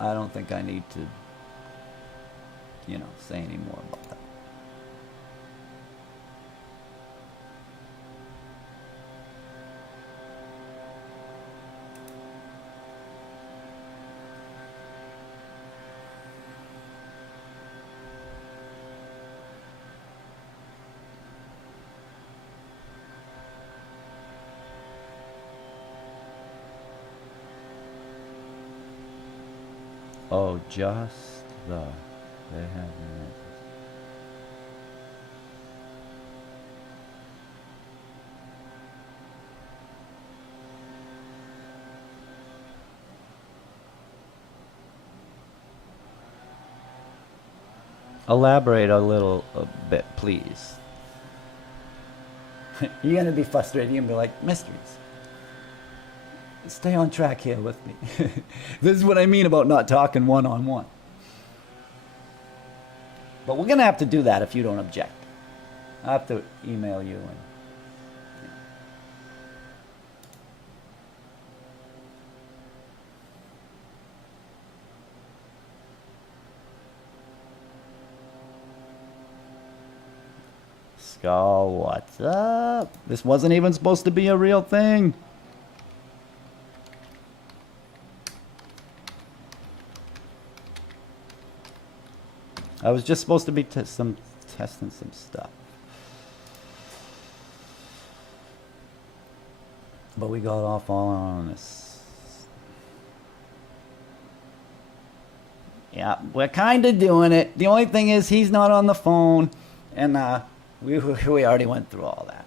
I don't think I need to, say any more about that. Oh, just the. They have answers. Elaborate a bit, please. You're gonna be frustrated. You're gonna be like, mysteries. Stay on track here with me. This is what I mean about not talking one-on-one. But we're going to have to do that if you don't object. I'll have to email you. Skull, what's up? This wasn't even supposed to be a real thing. I was just supposed to be testing some stuff. But we got off all on this. Yeah, we're kind of doing it. The only thing is he's not on the phone. And we already went through all that.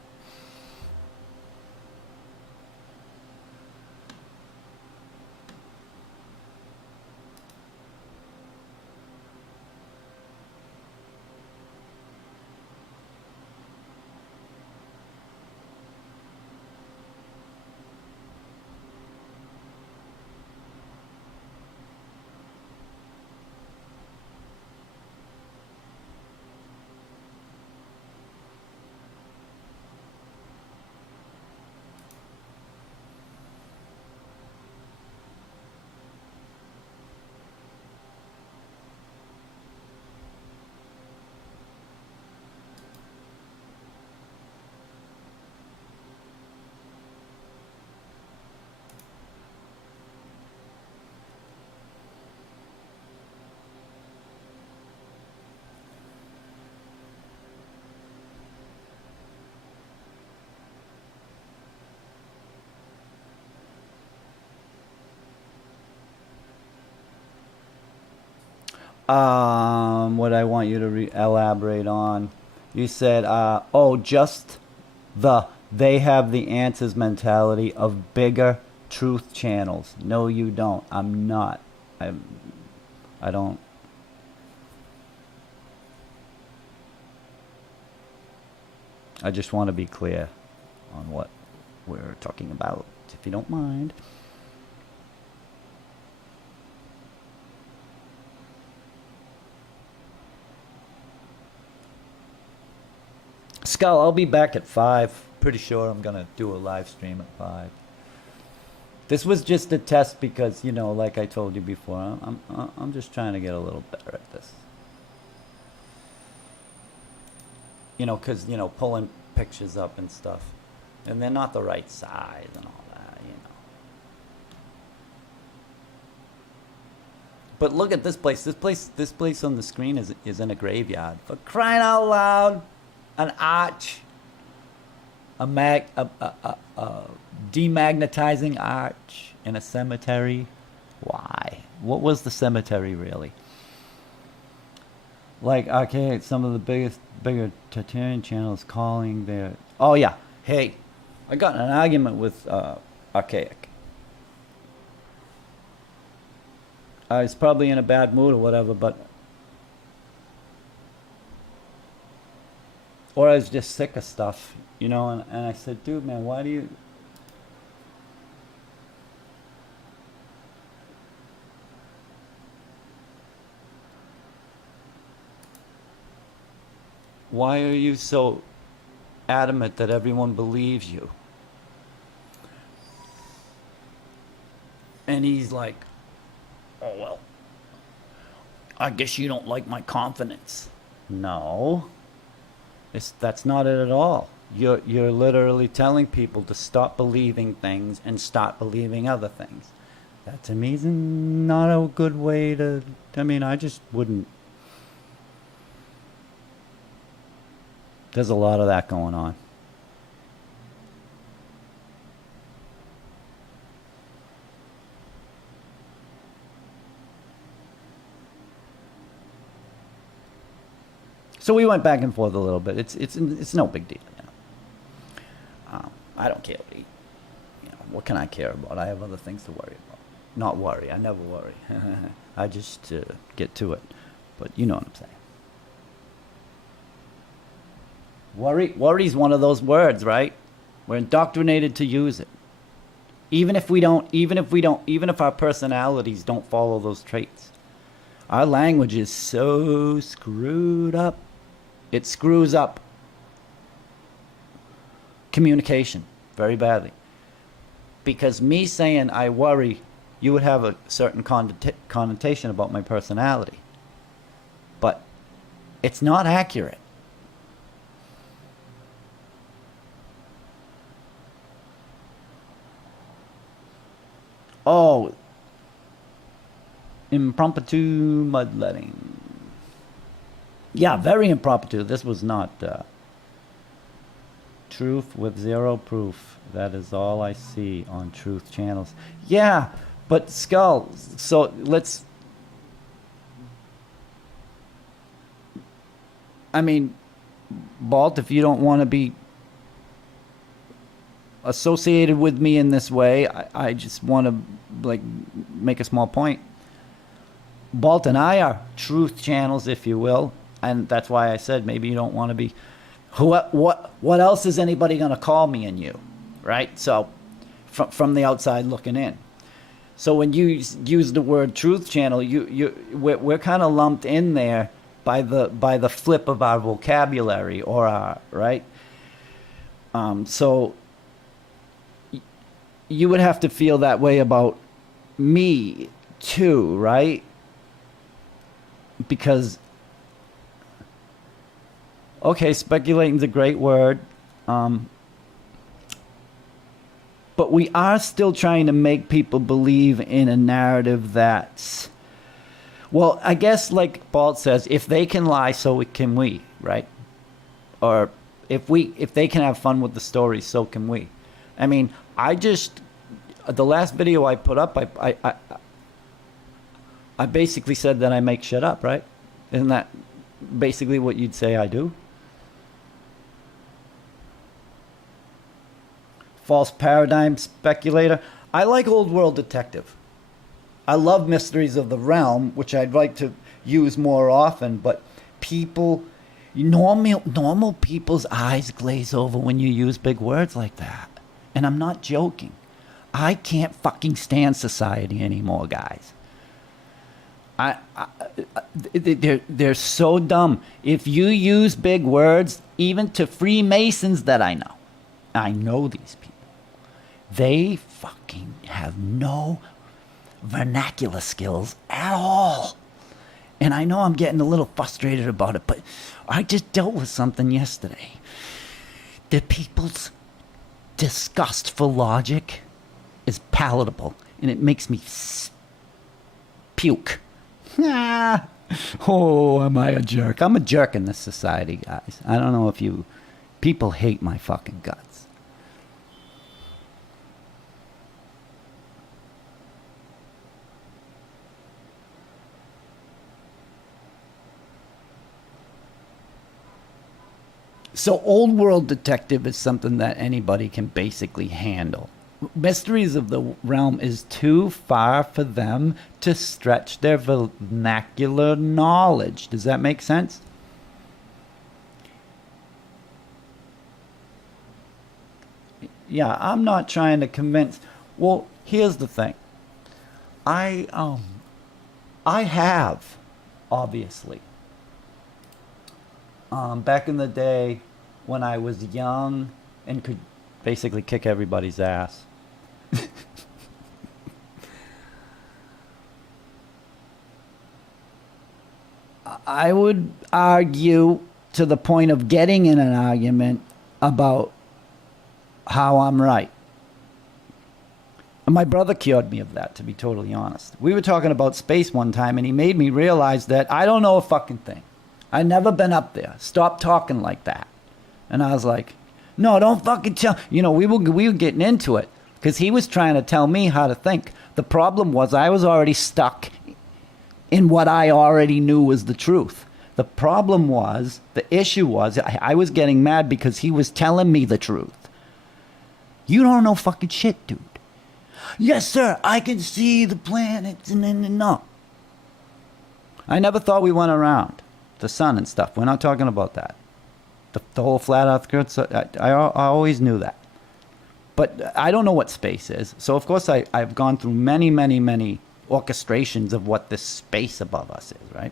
What I want you to elaborate on. You said, oh, just the they have the answers mentality of bigger truth channels. No, you don't. I'm not. I don't. I just want to be clear on what we're talking about, if you don't mind. Skull, I'll be back at 5. Pretty sure I'm gonna do a live stream at 5. This was just a test because, you know, like I told you before, I'm just trying to get a little better at this. You know, because, you know, pulling pictures up and stuff. And they're not the right size and all that, you know. But look at this place. This place on the screen is in a graveyard. For crying out loud, an arch, a demagnetizing arch in a cemetery. Why? What was the cemetery really? Like, okay, some of the bigger Tartarian channels calling their... Oh, yeah. Hey, I got in an argument with Archaic. I was probably in a bad mood or whatever, but... Or I was just sick of stuff, you know, and I said, dude, man, why do you... Why are you so adamant that everyone believes you? And he's like, oh, well, I guess you don't like my confidence. No, that's not it at all. You're literally telling people to stop believing things and start believing other things. That to me is not a good way to, I mean, I just wouldn't. There's a lot of that going on. So we went back and forth a little bit. It's no big deal, you know. I don't care what you know. What can I care about? I have other things to worry about. Not worry. I never worry. I just get to it. But you know what I'm saying. Worry's one of those words, right? We're indoctrinated to use it. Even if our personalities don't follow those traits. Our language is so screwed up. It screws up communication very badly. Because me saying I worry, you would have a certain connotation about my personality. But it's not accurate. Oh, impromptu mudletting. Yeah, very impromptu. This was not truth with zero proof. That is all I see on truth channels. Yeah, but Skull, so let's... I mean, Balt, if you don't want to be associated with me in this way, I just want to like make a small point. Balt and I are truth channels, if you will, and that's why I said maybe you don't want to be. What else is anybody going to call me and you, right? So, from the outside looking in. So when you use the word truth channel, we're kind of lumped in there by the flip of our vocabulary or our right. So you would have to feel that way about me too, right? Because, okay, speculating's a great word, but we are still trying to make people believe in a narrative that's, well, I guess like Balt says, if they can lie, so can we, right? Or if they can have fun with the story, so can we. I mean, the last video I put up, I basically said that I make shit up, right? Isn't that basically what you'd say I do? False paradigm speculator. I like old world detective. I love mysteries of the realm, which I'd like to use more often, but people, normal people's eyes glaze over when you use big words like that. And I'm not joking. I can't fucking stand society anymore, guys. They're so dumb. If you use big words, even to Freemasons that I know these people. They fucking have no vernacular skills at all. And I know I'm getting a little frustrated about it, but I just dealt with something yesterday. The people's disgust for logic is palatable, and it makes me puke. Oh, am I a jerk? I'm a jerk in this society, guys. I don't know if you... People hate my fucking guts. So old world detective is something that anybody can basically handle. Mysteries of the Realm is too far for them to stretch their vernacular knowledge. Does that make sense? Yeah, I'm not trying to convince. Well, here's the thing. I have, obviously. Back in the day when I was young and could basically kick everybody's ass. I would argue to the point of getting in an argument about how I'm right. And my brother cured me of that, to be totally honest. We were talking about space one time, and he made me realize that I don't know a fucking thing. I never been up there. Stop talking like that. And I was like, no, don't fucking tell. You know, we were getting into it because he was trying to tell me how to think. The problem was I was already stuck in what I already knew was the truth. The problem was, the issue was, I was getting mad because he was telling me the truth. You don't know fucking shit, dude. Yes, sir, I can see the planets and then no. I never thought we went around the sun and stuff. We're not talking about that. The whole flat earth, I always knew that. But I don't know what space is. So, of course, I've gone through many, many, many orchestrations of what this space above us is, right?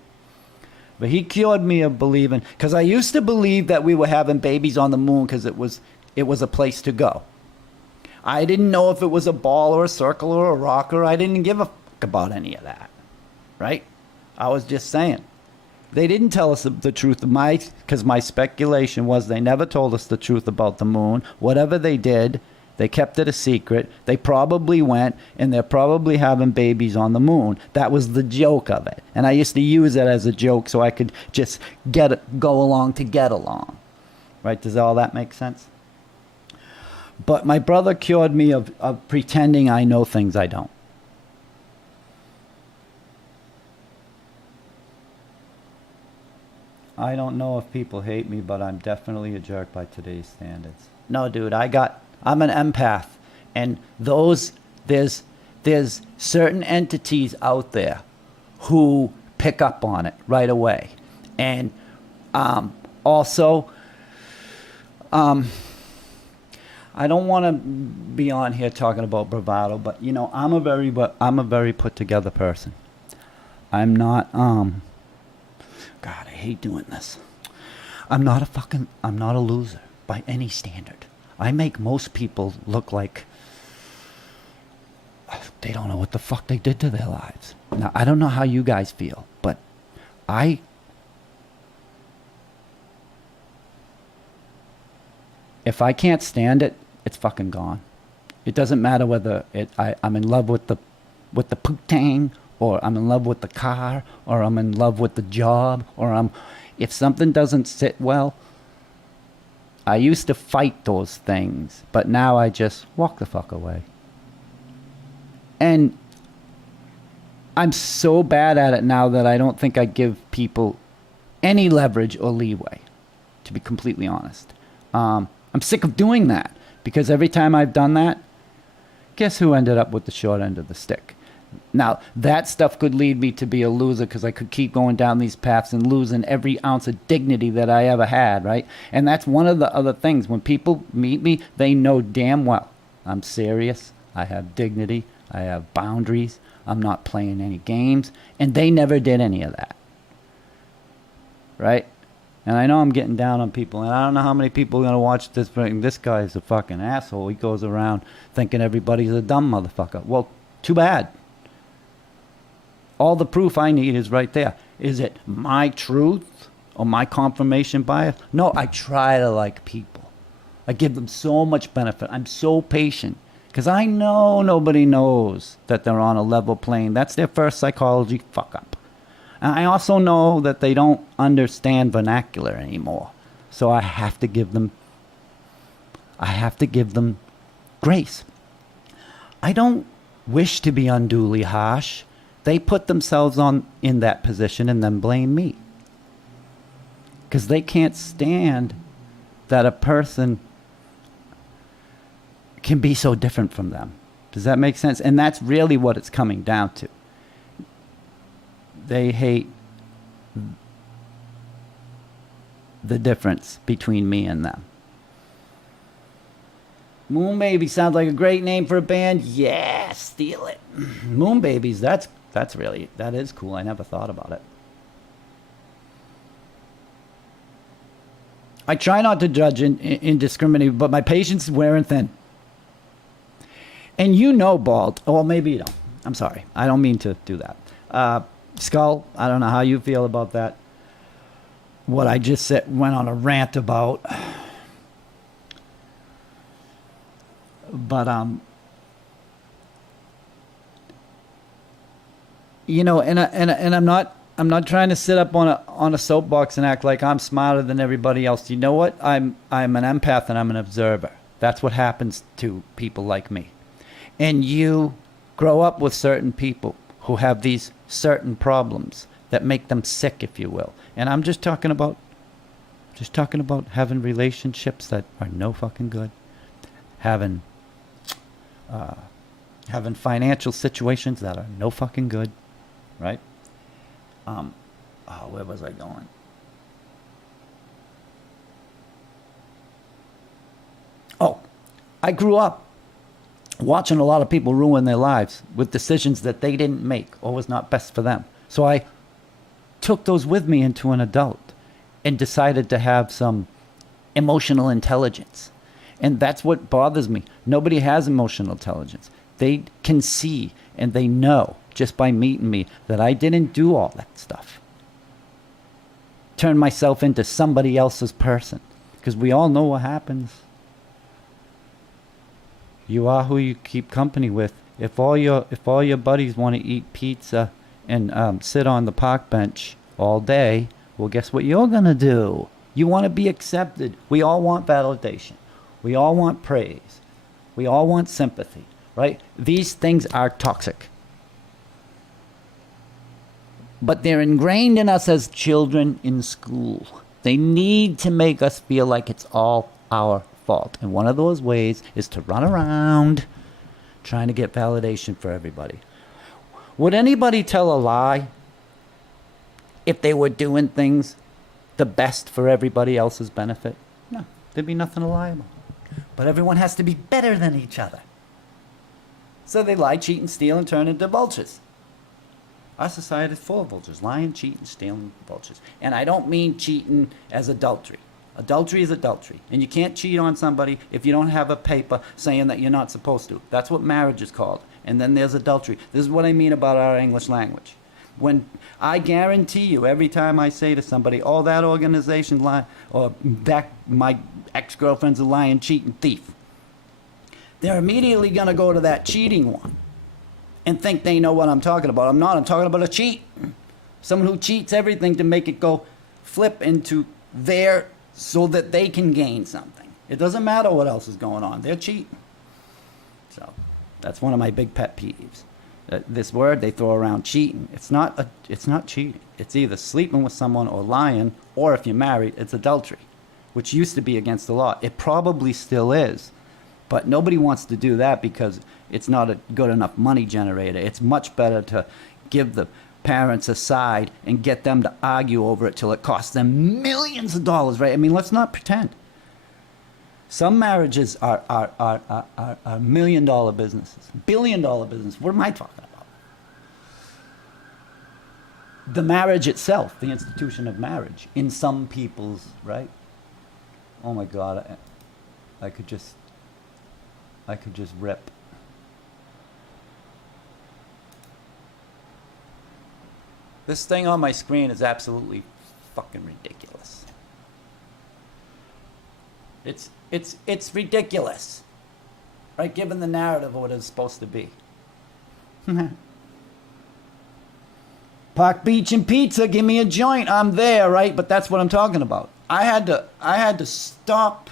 But he cured me of believing, because I used to believe that we were having babies on the moon because it was a place to go. I didn't know if it was a ball or a circle or a rocker. I didn't give a fuck about any of that, right? I was just saying. They didn't tell us the truth of because my speculation was they never told us the truth about the moon. Whatever they did, they kept it a secret. They probably went, and they're probably having babies on the moon. That was the joke of it. And I used to use it as a joke so I could just go along to get along. Right? Does all that make sense? But my brother cured me of pretending I know things I don't. I don't know if people hate me, but I'm definitely a jerk by today's standards. No, dude, I'm an empath. And there's certain entities out there who pick up on it right away. And also, I don't want to be on here talking about bravado, but you know, I'm a very put together person. I'm not, God, I hate doing this. I'm not a loser by any standard. I make most people look like they don't know what the fuck they did to their lives. Now, I don't know how you guys feel, but if I can't stand it, it's fucking gone. It doesn't matter whether I'm in love with the putang, or I'm in love with the car, or I'm in love with the job, or if something doesn't sit well, I used to fight those things, but now I just walk the fuck away. And I'm so bad at it now that I don't think I give people any leverage or leeway, to be completely honest. I'm sick of doing that because every time I've done that, guess who ended up with the short end of the stick? Now, that stuff could lead me to be a loser because I could keep going down these paths and losing every ounce of dignity that I ever had, right? And that's one of the other things. When people meet me, they know damn well I'm serious. I have dignity. I have boundaries. I'm not playing any games. And they never did any of that, right? And I know I'm getting down on people, and I don't know how many people are going to watch this. This guy's a fucking asshole. He goes around thinking everybody's a dumb motherfucker. Well, too bad. All the proof I need is right there. Is it my truth or my confirmation bias? No, I try to like people. I give them so much benefit. I'm so patient because I know nobody knows that they're on a level plane. That's their first psychology fuck up. And I also know that they don't understand vernacular anymore. So I have to give them grace. I don't wish to be unduly harsh. They put themselves in that position and then blame me. Because they can't stand that a person can be so different from them. Does that make sense? And that's really what it's coming down to. They hate the difference between me and them. Moon Baby sounds like a great name for a band. Yeah, steal it. Moon Babies, that is cool. I never thought about it. I try not to judge indiscriminately, but my patience is wearing thin. And you know, Bald. Oh, well, maybe you don't. I'm sorry. I don't mean to do that. Skull, I don't know how you feel about that. What I just said went on a rant about. But you know, and I'm not trying to sit up on a soapbox and act like I'm smarter than everybody else. You know what? I'm an empath and I'm an observer. That's what happens to people like me. And you grow up with certain people who have these certain problems that make them sick, if you will. And I'm just talking about having relationships that are no fucking good, having financial situations that are no fucking good, right? Where was I going? Oh, I grew up watching a lot of people ruin their lives with decisions that they didn't make or was not best for them. So I took those with me into an adult and decided to have some emotional intelligence. And that's what bothers me. Nobody has emotional intelligence. They can see and they know just by meeting me that I didn't do all that stuff. Turn myself into somebody else's person. Because we all know what happens. You are who you keep company with. If all your buddies want to eat pizza and sit on the park bench all day, well, guess what you're going to do? You want to be accepted. We all want validation. We all want praise. We all want sympathy, right? These things are toxic. But they're ingrained in us as children in school. They need to make us feel like it's all our fault. And one of those ways is to run around trying to get validation for everybody. Would anybody tell a lie if they were doing things the best for everybody else's benefit? No, there'd be nothing to lie about. But everyone has to be better than each other. So they lie, cheat, and steal and turn into vultures. Our society is full of vultures. Lying, cheating, stealing, vultures. And I don't mean cheating as adultery. Adultery is adultery. And you can't cheat on somebody if you don't have a paper saying that you're not supposed to. That's what marriage is called. And then there's adultery. This is what I mean about our English language. When I guarantee you, every time I say to somebody, oh, that organization lie, or that my ex-girlfriend's a lying, cheating thief, they're immediately going to go to that cheating one and think they know what I'm talking about. I'm not. I'm talking about a cheat. Someone who cheats everything to make it go flip into their, so that they can gain something. It doesn't matter what else is going on. They're cheating. So that's one of my big pet peeves. This word they throw around, cheating. It's not cheating. It's either sleeping with someone or lying, or if you're married, it's adultery, which used to be against the law. It probably still is, but nobody wants to do that because it's not a good enough money generator. It's much better to give the parents a side and get them to argue over it till it costs them millions of dollars, right? I mean, let's not pretend. Some marriages are million-dollar businesses, billion-dollar business. What am I talking about? The marriage itself, the institution of marriage, in some people's, right? Oh my God, I could just rip. This thing on my screen is absolutely fucking ridiculous. It's ridiculous, right? Given the narrative of what it's supposed to be. Park Beach and Pizza, give me a joint. I'm there, right? But that's what I'm talking about. I had to stop.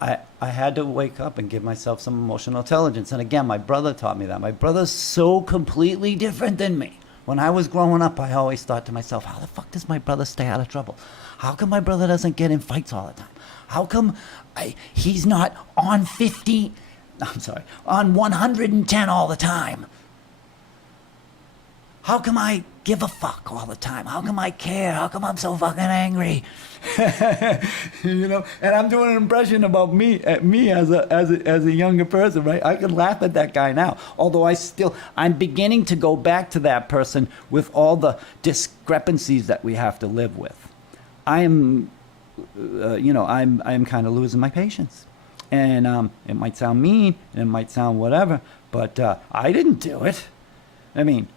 I had to wake up and give myself some emotional intelligence. And again, my brother taught me that. My brother's so completely different than me. When I was growing up, I always thought to myself, how the fuck does my brother stay out of trouble? How come my brother doesn't get in fights all the time? How come he's not on 110 all the time? How come I give a fuck all the time? How come I care? How come I'm so fucking angry? You know, and I'm doing an impression about me as a younger person, right? I can laugh at that guy now, although I'm beginning to go back to that person with all the discrepancies that we have to live with. I am, I'm kind of losing my patience, and it might sound mean, and it might sound whatever, but I didn't do it. I mean,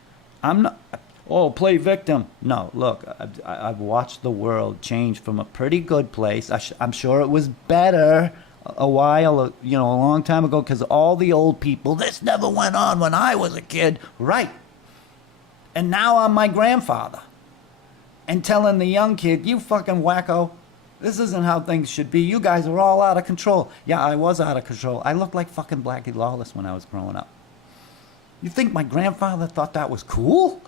I'm not. Oh, play victim. No, look, I've watched the world change from a pretty good place. I'm sure it was better a long time ago, because all the old people, this never went on when I was a kid. Right. And now I'm my grandfather. And telling the young kid, you fucking wacko, this isn't how things should be. You guys are all out of control. Yeah, I was out of control. I looked like fucking Blackie Lawless when I was growing up. You think my grandfather thought that was cool?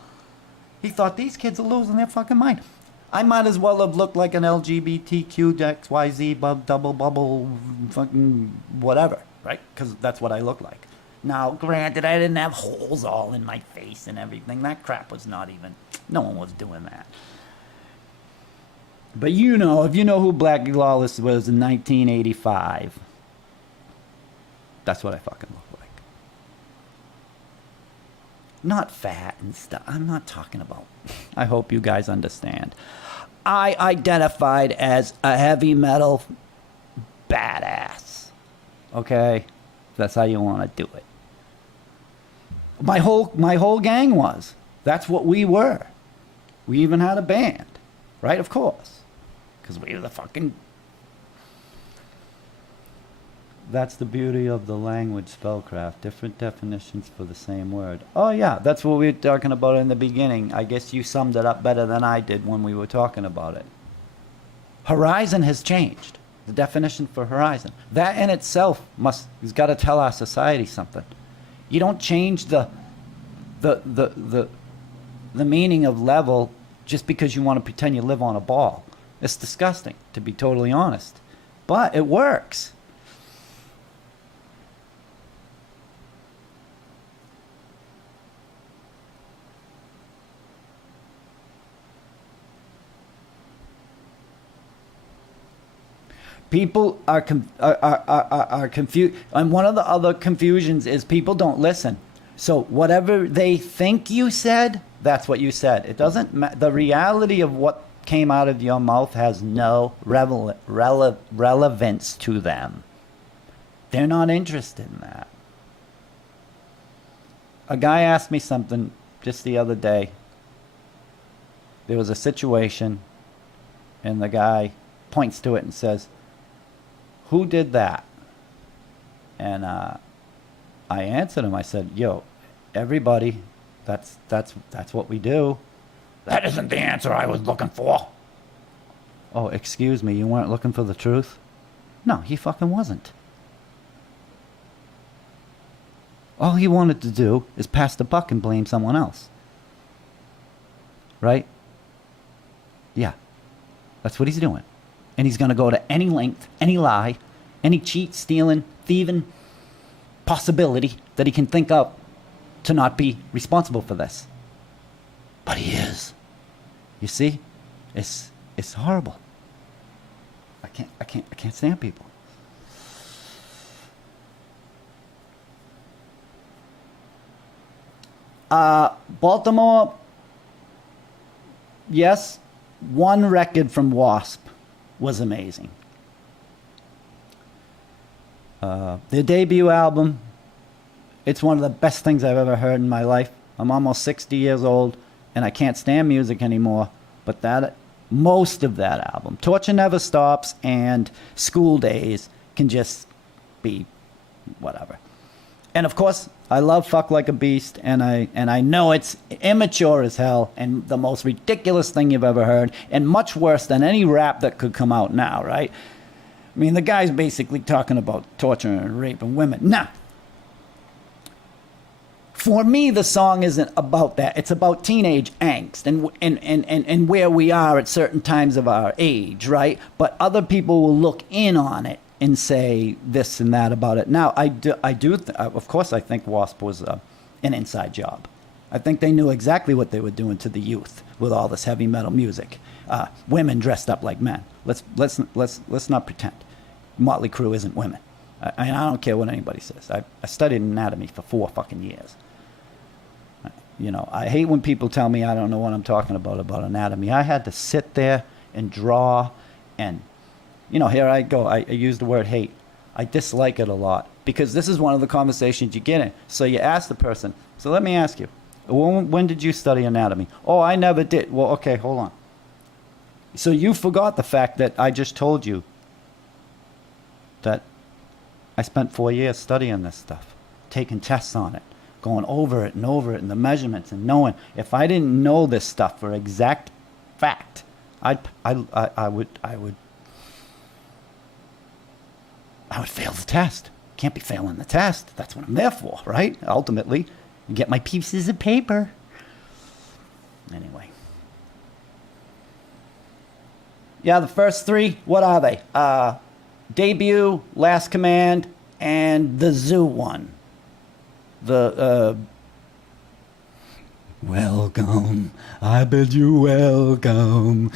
He thought these kids are losing their fucking mind. I might as well have looked like an LGBTQ XYZ double bubble fucking whatever, right? Because that's what I look like. Now, granted, I didn't have holes all in my face and everything. That crap was not even, no one was doing that. But if you know who Blackie Lawless was in 1985, that's what I fucking look like. Not fat and stuff. I'm not talking about. I hope you guys understand. I identified as a heavy metal badass. Okay? That's how you want to do it. My whole gang was. That's what we were. We even had a band. Right? Of course. Because we were the fucking... That's the beauty of the language, spellcraft. Different definitions for the same word. Oh, yeah, that's what we were talking about in the beginning. I guess you summed it up better than I did when we were talking about it. Horizon has changed. The definition for horizon. That in itself has got to tell our society something. You don't change the meaning of level just because you want to pretend you live on a ball. It's disgusting, to be totally honest. But it works. People are confused, and one of the other confusions is people don't listen. So whatever they think you said, that's what you said. It doesn't. The reality of what came out of your mouth has no relevance to them. They're not interested in that. A guy asked me something just the other day. There was a situation, and the guy points to it and says, "Who did that?" And I answered him. I said, "Yo, everybody. That's what we do." "That isn't the answer I was looking for." "Oh, excuse me. You weren't looking for the truth?" "No, he fucking wasn't." All he wanted to do is pass the buck and blame someone else. Right? Yeah. That's what he's doing. And he's going to go to any length, any lie, any cheat, stealing, thieving possibility that he can think of to not be responsible for this. But he is. You see? It's horrible. I can't stand people. Baltimore, yes, one record from Wasp was amazing. Their debut album, it's one of the best things I've ever heard in my life. I'm almost 60 years old, and I can't stand music anymore, but most of that album, Torture Never Stops and School Days, can just be whatever. And of course, I love Fuck Like a Beast, and I know it's immature as hell and the most ridiculous thing you've ever heard, and much worse than any rap that could come out now, right? I mean, the guy's basically talking about torture and rape and women. Nah. For me, the song isn't about that. It's about teenage angst and where we are at certain times of our age, right? But other people will look in on it and say this and that about it. Now, of course, I think Wasp was an inside job. I think they knew exactly what they were doing to the youth with all this heavy metal music. Women dressed up like men. Let's not pretend. Motley Crue isn't women. I don't care what anybody says. I studied anatomy for 4 fucking years. You know, I hate when people tell me I don't know what I'm talking about anatomy. I had to sit there and draw and, you know, here I go. I use the word hate. I dislike it a lot because this is one of the conversations you get in. So you ask the person, so let me ask you, when did you study anatomy? Oh, I never did. Well, okay, hold on. So you forgot the fact that I just told you that I spent 4 years studying this stuff, taking tests on it, going over it and the measurements and knowing. If I didn't know this stuff for exact fact, I would fail the test. Can't be failing the test. That's what I'm there for, right? Ultimately, you get my pieces of paper. Anyway. Yeah, the first 3, what are they? Debut, Last Command, and the Zoo one. Welcome, I bid you welcome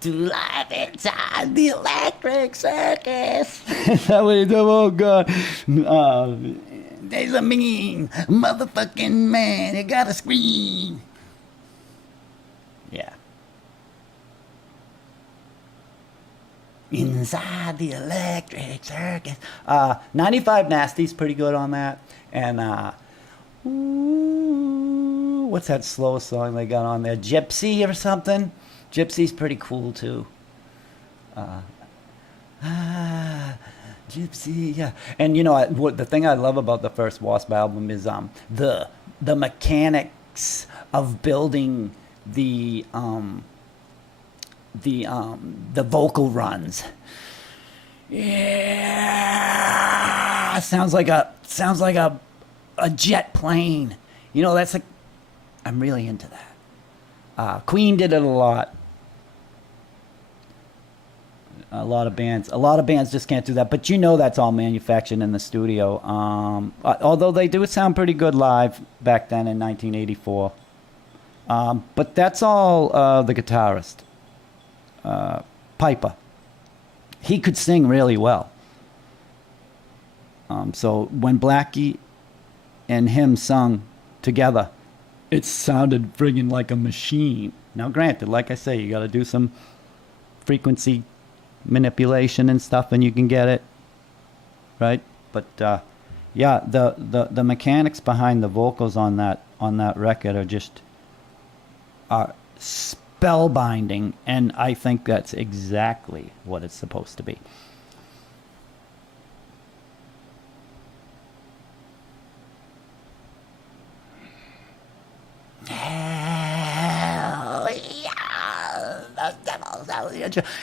to life inside the electric circus. That way, oh God. There's a mean motherfucking man, you gotta scream. Yeah. Inside the electric circus. 95 Nasty's pretty good on that. And what's that slow song they got on there? Gypsy or something? Gypsy's pretty cool too. Gypsy, yeah. And you know what? The thing I love about the first Wasp album is the mechanics of building the vocal runs. Yeah, sounds like a jet plane. You know, that's I'm really into that. Queen did it a lot. A lot of bands just can't do that. But you know that's all manufactured in the studio. Although they do sound pretty good live back then in 1984. But that's all the guitarist. Piper. He could sing really well. So when Blackie and him sung together, it sounded friggin' like a machine. Now granted, like I say, you gotta do some frequency manipulation and stuff and you can get it, right? But yeah, the mechanics behind the vocals on that record are spellbinding, and I think that's exactly what it's supposed to be.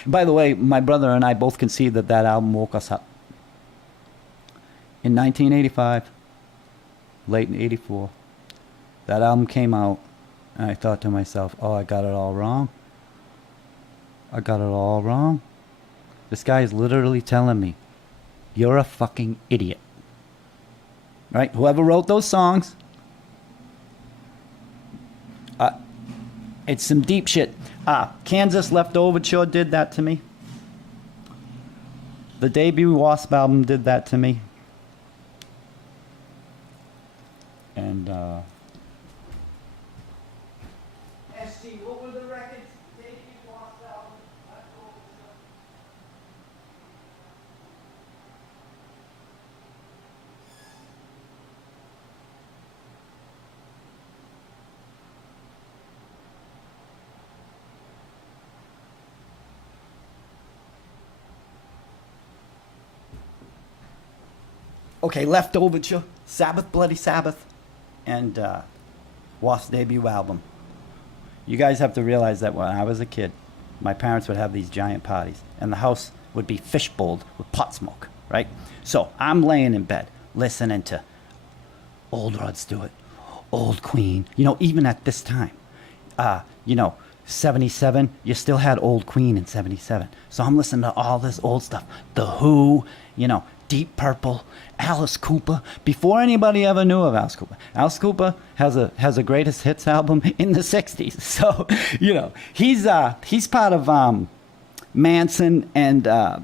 By the way, my brother and I both concede that album woke us up. In 1985, late in '84. That album came out, and I thought to myself, "Oh, I got it all wrong. I got it all wrong. This guy is literally telling me, you're a fucking idiot." Right? Whoever wrote those songs, it's some deep shit. Kansas Left Overture did that to me. The debut Wasp album did that to me. And, SG, what were the records? Debut Wasp album, Left Overture. Okay, Left Overture, Sabbath, Bloody Sabbath, and Wasp's debut album. You guys have to realize that when I was a kid, my parents would have these giant parties, and the house would be fishbowled with pot smoke, right? So I'm laying in bed listening to old Rod Stewart, old Queen. You know, even at this time, 77, you still had old Queen in 77. So I'm listening to all this old stuff. The Who, Deep Purple, Alice Cooper. Before anybody ever knew of Alice Cooper. Alice Cooper has a greatest hits album in the 60s. So, he's part of Manson and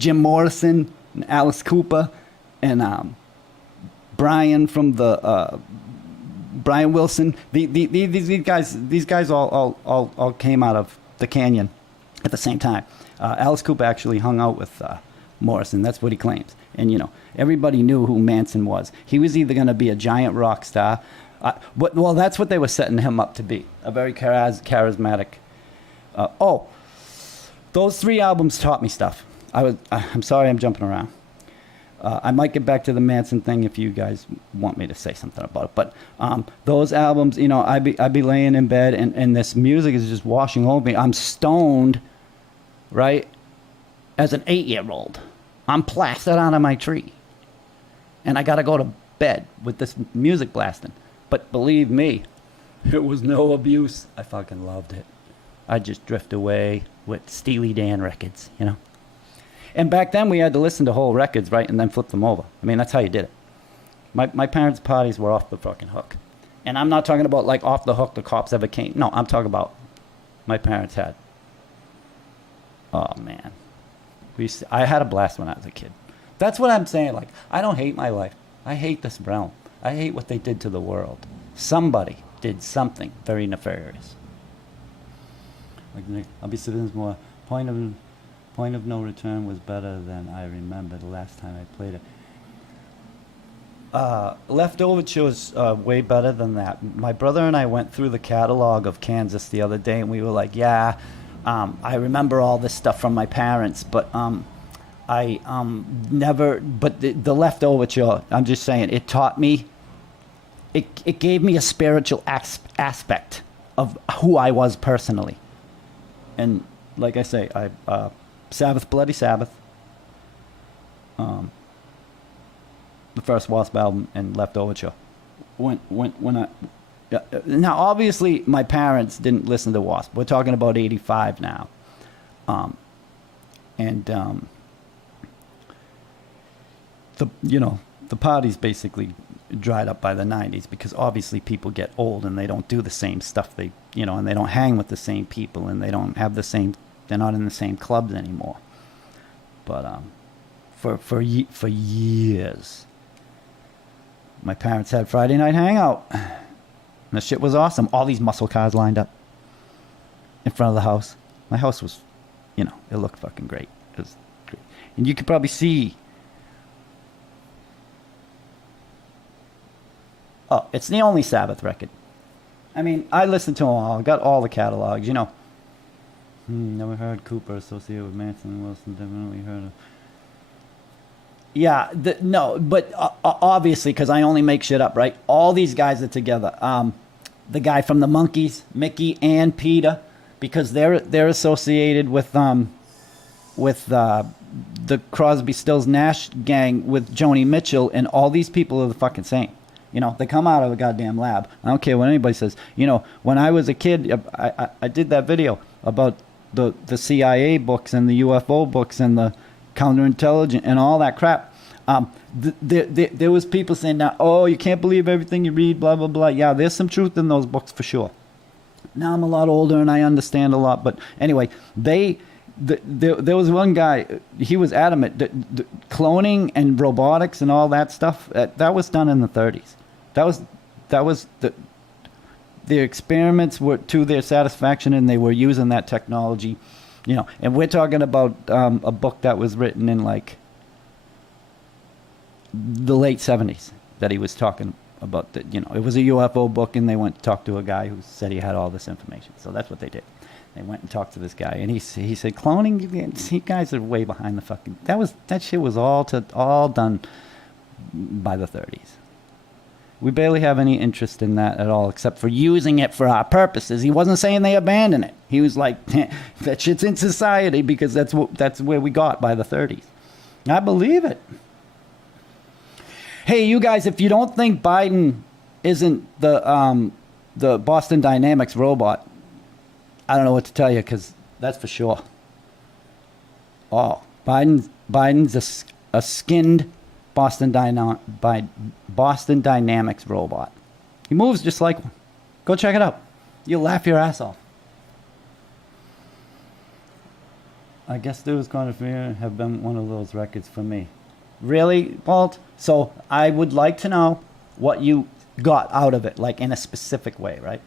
Jim Morrison and Alice Cooper and Brian from the Brian Wilson. These guys all came out of the Canyon at the same time. Alice Cooper actually hung out with Morrison. That's what he claims. And, everybody knew who Manson was. He was either going to be a giant rock star. Well, that's what they were setting him up to be. A very charismatic. Those 3 albums taught me stuff. I'm sorry I'm jumping around. I might get back to the Manson thing if you guys want me to say something about it. But those albums, I'd be laying in bed and this music is just washing over me. I'm stoned, right, as an 8-year-old. I'm plastered out of my tree. And I got to go to bed with this music blasting. But believe me, it was no abuse. I fucking loved it. I just drift away with Steely Dan records, And back then we had to listen to whole records, right, and then flip them over. I mean, that's how you did it. My parents' parties were off the fucking hook. And I'm not talking about like off the hook the cops ever came. No, I'm talking about my parents had. Oh, man. I had a blast when I was a kid. That's what I'm saying. Like, I don't hate my life. I hate this realm. I hate what they did to the world. Somebody did something very nefarious. Like, I'll be citizens more. Point of no return was better than I remember the last time I played it. Left Overture was way better than that. My brother and I went through the catalog of Kansas the other day, and we were like, I remember all this stuff from my parents, but I never. But the Left Overture, I'm just saying, it taught me. It gave me a spiritual aspect of who I was personally, and like I say, Sabbath, Bloody Sabbath, the first Wasp album, and Left Overture. Now, obviously, my parents didn't listen to Wasp. We're talking about '85 now, the parties basically dried up by the '90s because obviously people get old and they don't do the same stuff. And they don't hang with the same people and they don't have the same. They're not in the same clubs anymore. But for years, my parents had Friday night hangout. And the shit was awesome. All these muscle cars lined up in front of the house. My house was, it looked fucking great. It was great. And you could probably see. Oh, it's the only Sabbath record. I mean, I listened to them all. I got all the catalogs, Never heard Cooper associated with Manson and Wilson. Definitely heard of. Yeah, but obviously, because I only make shit up, right? All these guys are together. The guy from the Monkees, Mickey and Peter, because they're associated with the Crosby, Stills, Nash gang with Joni Mitchell, and all these people are the fucking same. You know, they come out of a goddamn lab. I don't care what anybody says. You know, when I was a kid, I did that video about the CIA books and the UFO books and the counterintelligence and all that crap. There was people saying now, oh, you can't believe everything you read, blah, blah, blah. Yeah, there's some truth in those books for sure. Now I'm a lot older and I understand a lot. But anyway, there was one guy, he was adamant that cloning and robotics and all that stuff, that was done in the 30s. That was the experiments were to their satisfaction, and they were using that technology, you know. And we're talking about a book that was written in like the late 70s that he was talking about. That, you know, it was a UFO book, and they went to talk to a guy who said he had all this information. So that's what they did. They went and talked to this guy, and he said, cloning, you guys are way behind the fucking. That shit was all done by the 30s. We barely have any interest in that at all, except for using it for our purposes. He wasn't saying they abandon it. He was like, that shit's in society because that's where we got by the 30s. I believe it. Hey, you guys, if you don't think Biden isn't the Boston Dynamics robot, I don't know what to tell you, because that's for sure. Oh, Biden's a skinned Boston Dynamics robot. He moves just like one. Go check it out. You'll laugh your ass off. I guess There Was Gonna have been one of those records for me. Really, Walt? So I would like to know what you got out of it, like in a specific way, right?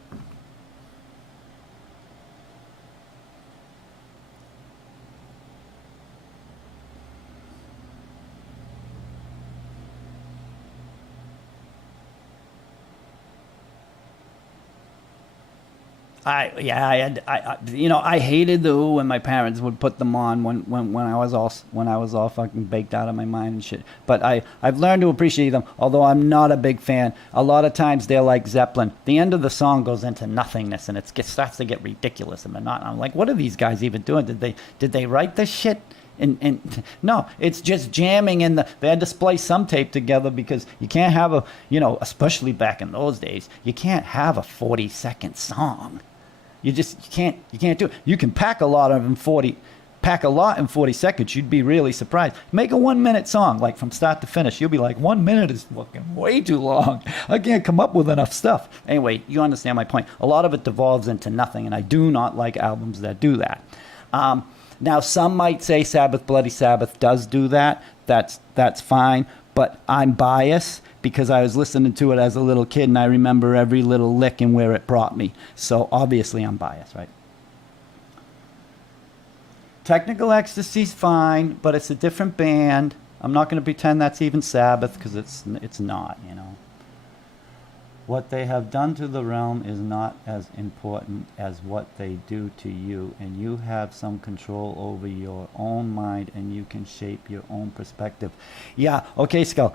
I hated the Who when my parents would put them on when I was all fucking baked out of my mind and shit. But I've learned to appreciate them, although I'm not a big fan. A lot of times they're like Zeppelin. The end of the song goes into nothingness, and it starts to get ridiculous and monotony. I'm like, what are these guys even doing? Did they write this shit? And no, it's just jamming, and they had to splice some tape together because you can't have especially back in those days, you can't have a 40-second song. You can't do it. You can pack a lot in 40 seconds. You'd be really surprised. Make a 1-minute song, like from start to finish. You'll be like, 1 minute is fucking way too long. I can't come up with enough stuff. Anyway, you understand my point. A lot of it devolves into nothing, and I do not like albums that do that. Now, some might say Sabbath, Bloody Sabbath does do that. That's fine. But I'm biased because I was listening to it as a little kid, and I remember every little lick and where it brought me. So obviously I'm biased, right? Technical Ecstasy's fine, but it's a different band. I'm not going to pretend that's even Sabbath, because it's not, you know. What they have done to the realm is not as important as what they do to you, and you have some control over your own mind, and you can shape your own perspective. Yeah, okay, Skull.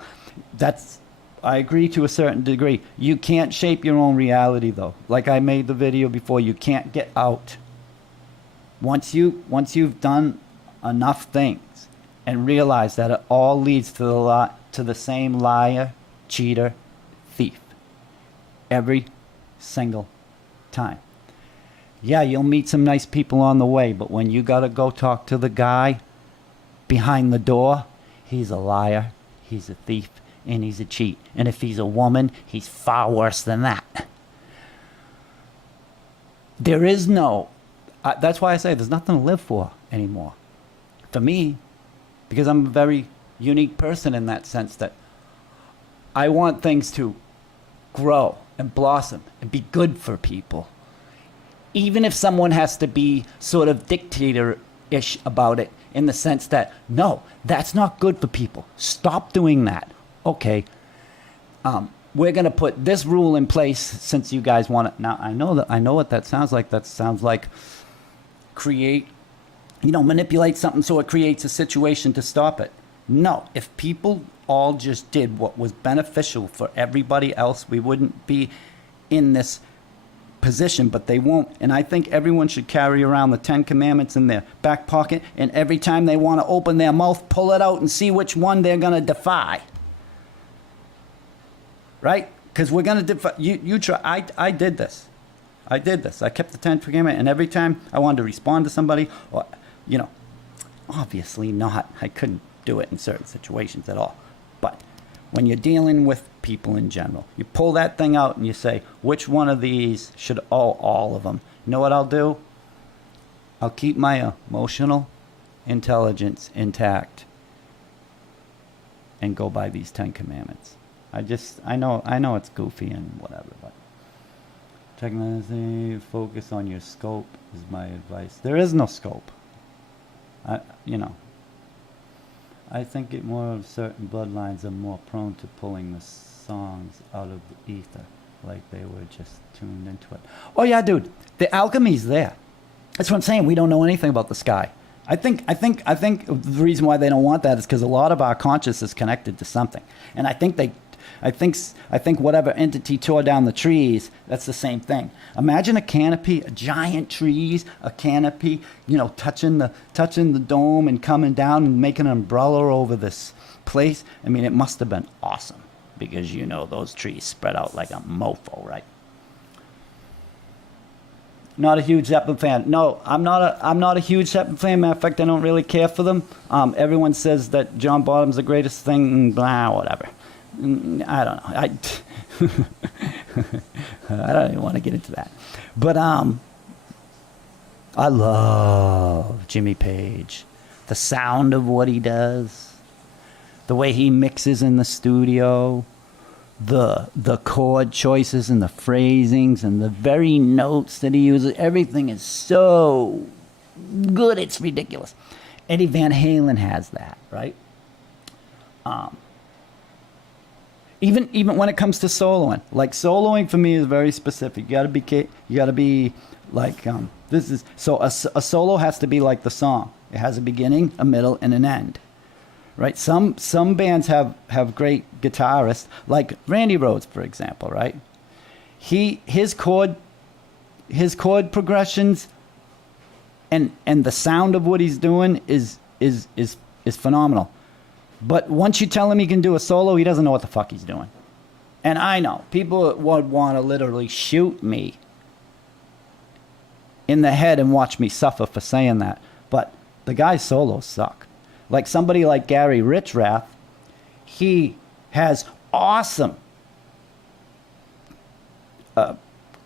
I agree to a certain degree. You can't shape your own reality, though. Like I made the video before, you can't get out. Once you've done enough things and realize that it all leads to the same liar, cheater, thief. Every single time. Yeah, you'll meet some nice people on the way, but when you gotta go talk to the guy behind the door, he's a liar, he's a thief, and he's a cheat. And if he's a woman, he's far worse than that. There is no... that's why I say there's nothing to live for anymore. For me, because I'm a very unique person in that sense, that I want things to grow and blossom and be good for people. Even if someone has to be sort of dictator-ish about it, in the sense that, no, that's not good for people. Stop doing that. Okay, we're going to put this rule in place since you guys want it. Now, I know what that sounds like. That sounds like manipulate something so it creates a situation to stop it. No, if people all just did what was beneficial for everybody else, we wouldn't be in this position, but they won't. And I think everyone should carry around the 10 Commandments in their back pocket, and every time they want to open their mouth, pull it out and see which one they're going to defy. Right? Because we're gonna you try. I did this. I did this. I kept the 10th commandment, and every time I wanted to respond to somebody, or you know, obviously not. I couldn't do it in certain situations at all. But when you're dealing with people in general, you pull that thing out and you say, which one of these should all of them? You know what I'll do? I'll keep my emotional intelligence intact and go by these 10 commandments. I know it's goofy and whatever, but technology, focus on your scope is my advice. There is no scope. I think it more of certain bloodlines are more prone to pulling the songs out of the ether, like they were just tuned into it. Oh yeah, dude, the alchemy's there. That's what I'm saying. We don't know anything about the sky. I think the reason why they don't want that is because a lot of our conscious is connected to something, and I think whatever entity tore down the trees, that's the same thing. Imagine a canopy, a giant trees, a canopy, touching the dome and coming down and making an umbrella over this place. I mean, it must have been awesome because those trees spread out like a mofo, right? Not a huge Zeppelin fan. No, I'm not a huge Zeppelin fan. Matter of fact, I don't really care for them. Everyone says that John Bonham's the greatest thing, blah, whatever. I don't know. I don't even want to get into that. But I love Jimmy Page. The sound of what he does, the way he mixes in the studio, the chord choices and the phrasings and the very notes that he uses. Everything is so good, it's ridiculous. Eddie Van Halen has that, right? Even when it comes to soloing, like soloing for me is very specific. You gotta be like this is so a solo has to be like the song. It has a beginning, a middle, and an end, right? Some bands have great guitarists, like Randy Rhoads, for example, right? His chord progressions and the sound of what he's doing is phenomenal. But once you tell him he can do a solo, he doesn't know what the fuck he's doing. And I know people would want to literally shoot me in the head and watch me suffer for saying that. But the guy's solos suck. Like somebody like Gary Richrath, he has awesome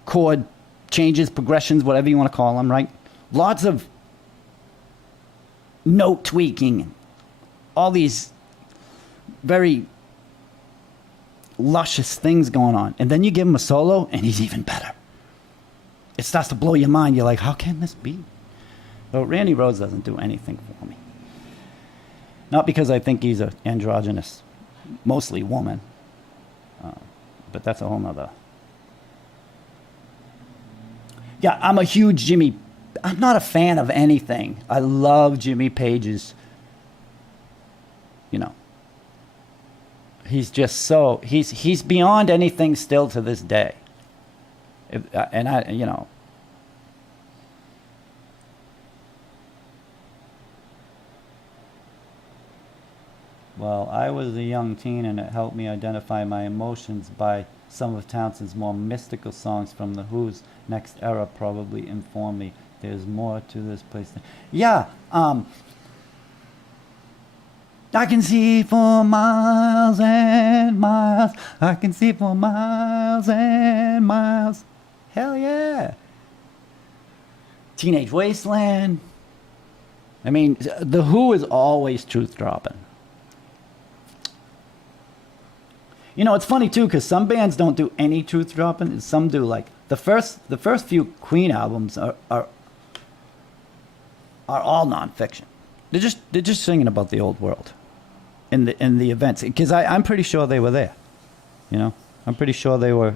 chord changes, progressions, whatever you want to call them, right? Lots of note tweaking, all these very luscious things going on. And then you give him a solo and he's even better. It starts to blow your mind. You're like, how can this be? Well, Randy Rhoads doesn't do anything for me. Not because I think he's an androgynous, mostly woman. But that's a whole nother. Yeah, I'm not a fan of anything. I love Jimmy Page's, he's just so, he's beyond anything still to this day. Well, I was a young teen and it helped me identify my emotions by some of Townsend's more mystical songs from The Who's next era probably informed me there's more to this place. Yeah, I can see for miles and miles. I can see for miles and miles. Hell yeah. Teenage Wasteland. I mean, The Who is always truth dropping. It's funny too, because some bands don't do any truth dropping, and some do. Like the first few Queen albums are all nonfiction. They're just singing about the old world, in the events. Because I'm pretty sure they were there. I'm pretty sure they were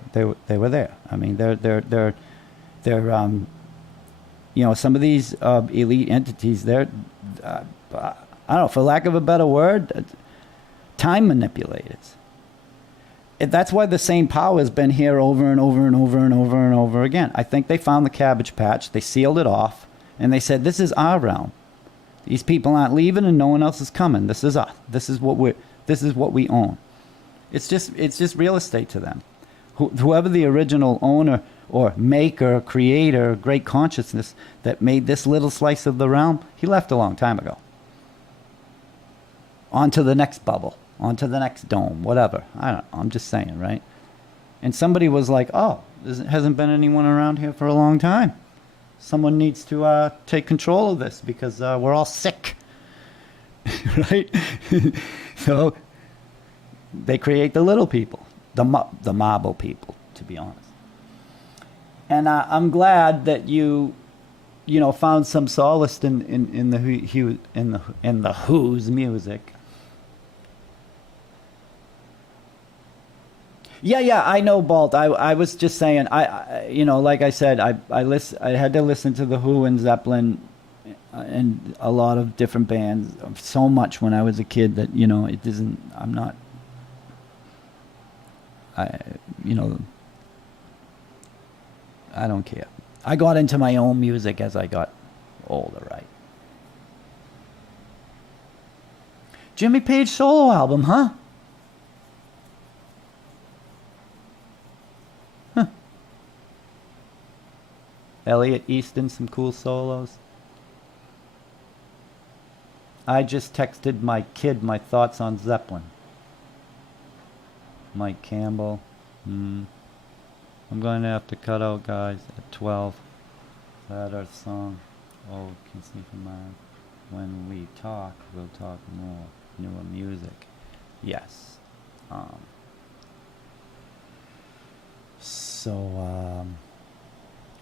there. I mean, they're some of these elite entities. They're I don't know, for lack of a better word, time manipulators. That's why the same power has been here over and over and over and over and over again. I think they found the Cabbage Patch, they sealed it off, and they said, this is our realm. These people aren't leaving and no one else is coming. This is us. This is what we own. It's just real estate to them. Whoever the original owner or maker, creator, great consciousness that made this little slice of the realm, he left a long time ago. On to the next bubble, on to the next dome, whatever. I don't know. I'm just saying, right? And somebody was like, oh, there hasn't been anyone around here for a long time. Someone needs to take control of this because we're all sick. Right? So they create the little people, the marble people, to be honest. And I'm glad that you found some solace in the Who's music. Yeah, I know, Balt. I was just saying, like I said, I had to listen to the Who and Zeppelin and a lot of different bands so much when I was a kid that it isn't. I'm not. I don't care. I got into my own music as I got older, right? Jimmy Page solo album, huh? Elliot Easton, some cool solos. I just texted my kid my thoughts on Zeppelin. Mike Campbell. I'm going to have to cut out, guys, at 12. That our song. Oh, can see from mine. When we talk, we'll talk more. Newer music. Yes.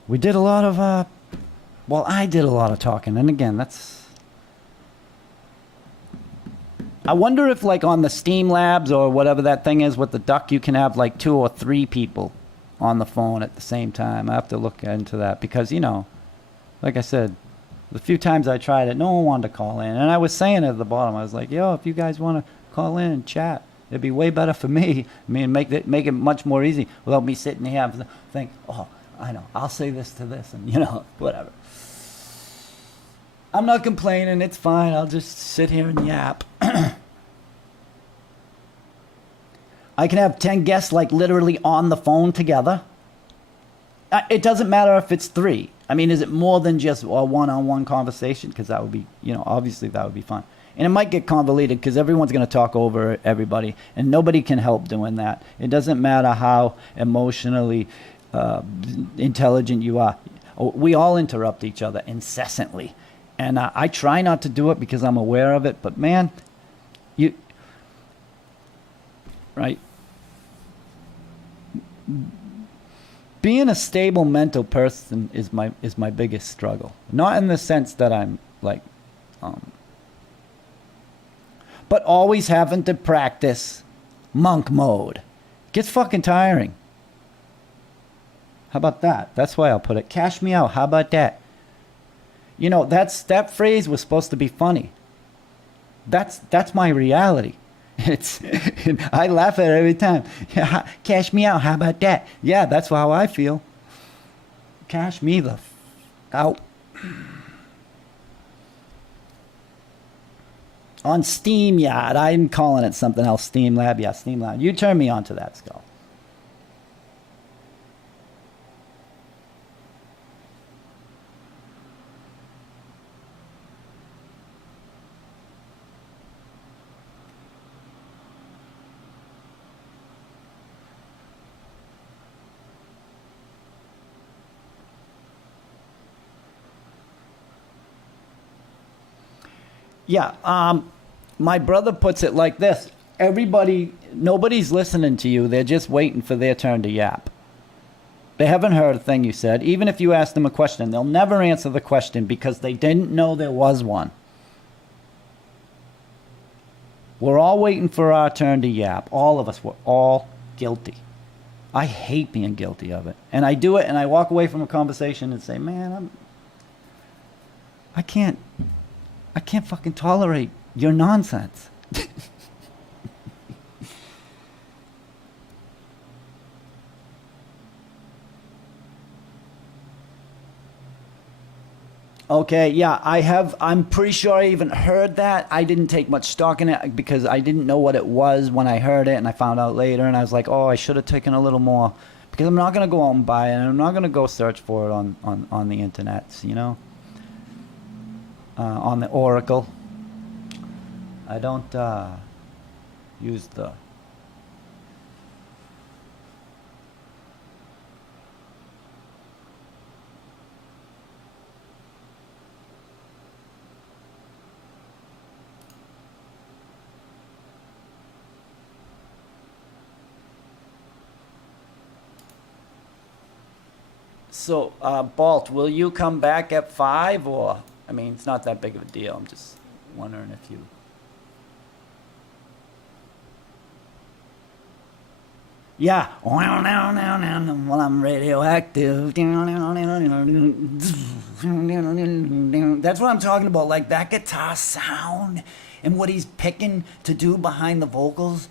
We did a lot of, I did a lot of talking. And again, I wonder if like on the Steam Labs or whatever that thing is with the duck, you can have like 2 or 3 people on the phone at the same time. I have to look into that because, like I said, the few times I tried it, no one wanted to call in. And I was saying at the bottom, I was like, yo, if you guys want to call in and chat, it'd be way better for me. I mean, make it much more easy without me sitting here and think, oh, I know, I'll say this to this and, whatever. I'm not complaining. It's fine. I'll just sit here and yap. I can have 10 guests like literally on the phone together. It doesn't matter if it's 3. I mean, is it more than just a one-on-one conversation? Because that would be, obviously that would be fun. And it might get convoluted because everyone's going to talk over everybody. And nobody can help doing that. It doesn't matter how emotionally intelligent you are. We all interrupt each other incessantly. And I try not to do it because I'm aware of it. But man, right? Being a stable mental person is my biggest struggle. Not in the sense that I'm like, but always having to practice monk mode. Gets fucking tiring. How about that? That's why I'll put it. Cash me out. How about that? That phrase was supposed to be funny. That's my reality. I laugh at it every time. Yeah, cash me out. How about that? Yeah, that's how I feel. Cash me the out. On SteamYard. I'm calling it something else. Steam Lab. Yeah, Steam Lab. You turn me on to that, Skull. Yeah, my brother puts it like this. Nobody's listening to you. They're just waiting for their turn to yap. They haven't heard a thing you said. Even if you ask them a question, they'll never answer the question because they didn't know there was one. We're all waiting for our turn to yap. All of us, we're all guilty. I hate being guilty of it. And I do it and I walk away from a conversation and say, man, I can't fucking tolerate your nonsense. Okay, yeah, I have. I'm pretty sure I even heard that. I didn't take much stock in it because I didn't know what it was when I heard it, and I found out later, and I was like, oh, I should have taken a little more because I'm not gonna go out and buy it, and I'm not gonna go search for it on the internet, on the Oracle. I don't use the. So, Balt, will you come back at 5 or? I mean, it's not that big of a deal. I'm just wondering if you. Yeah. Well, I'm radioactive. That's what I'm talking about. Like that guitar sound and what he's picking to do behind the vocals.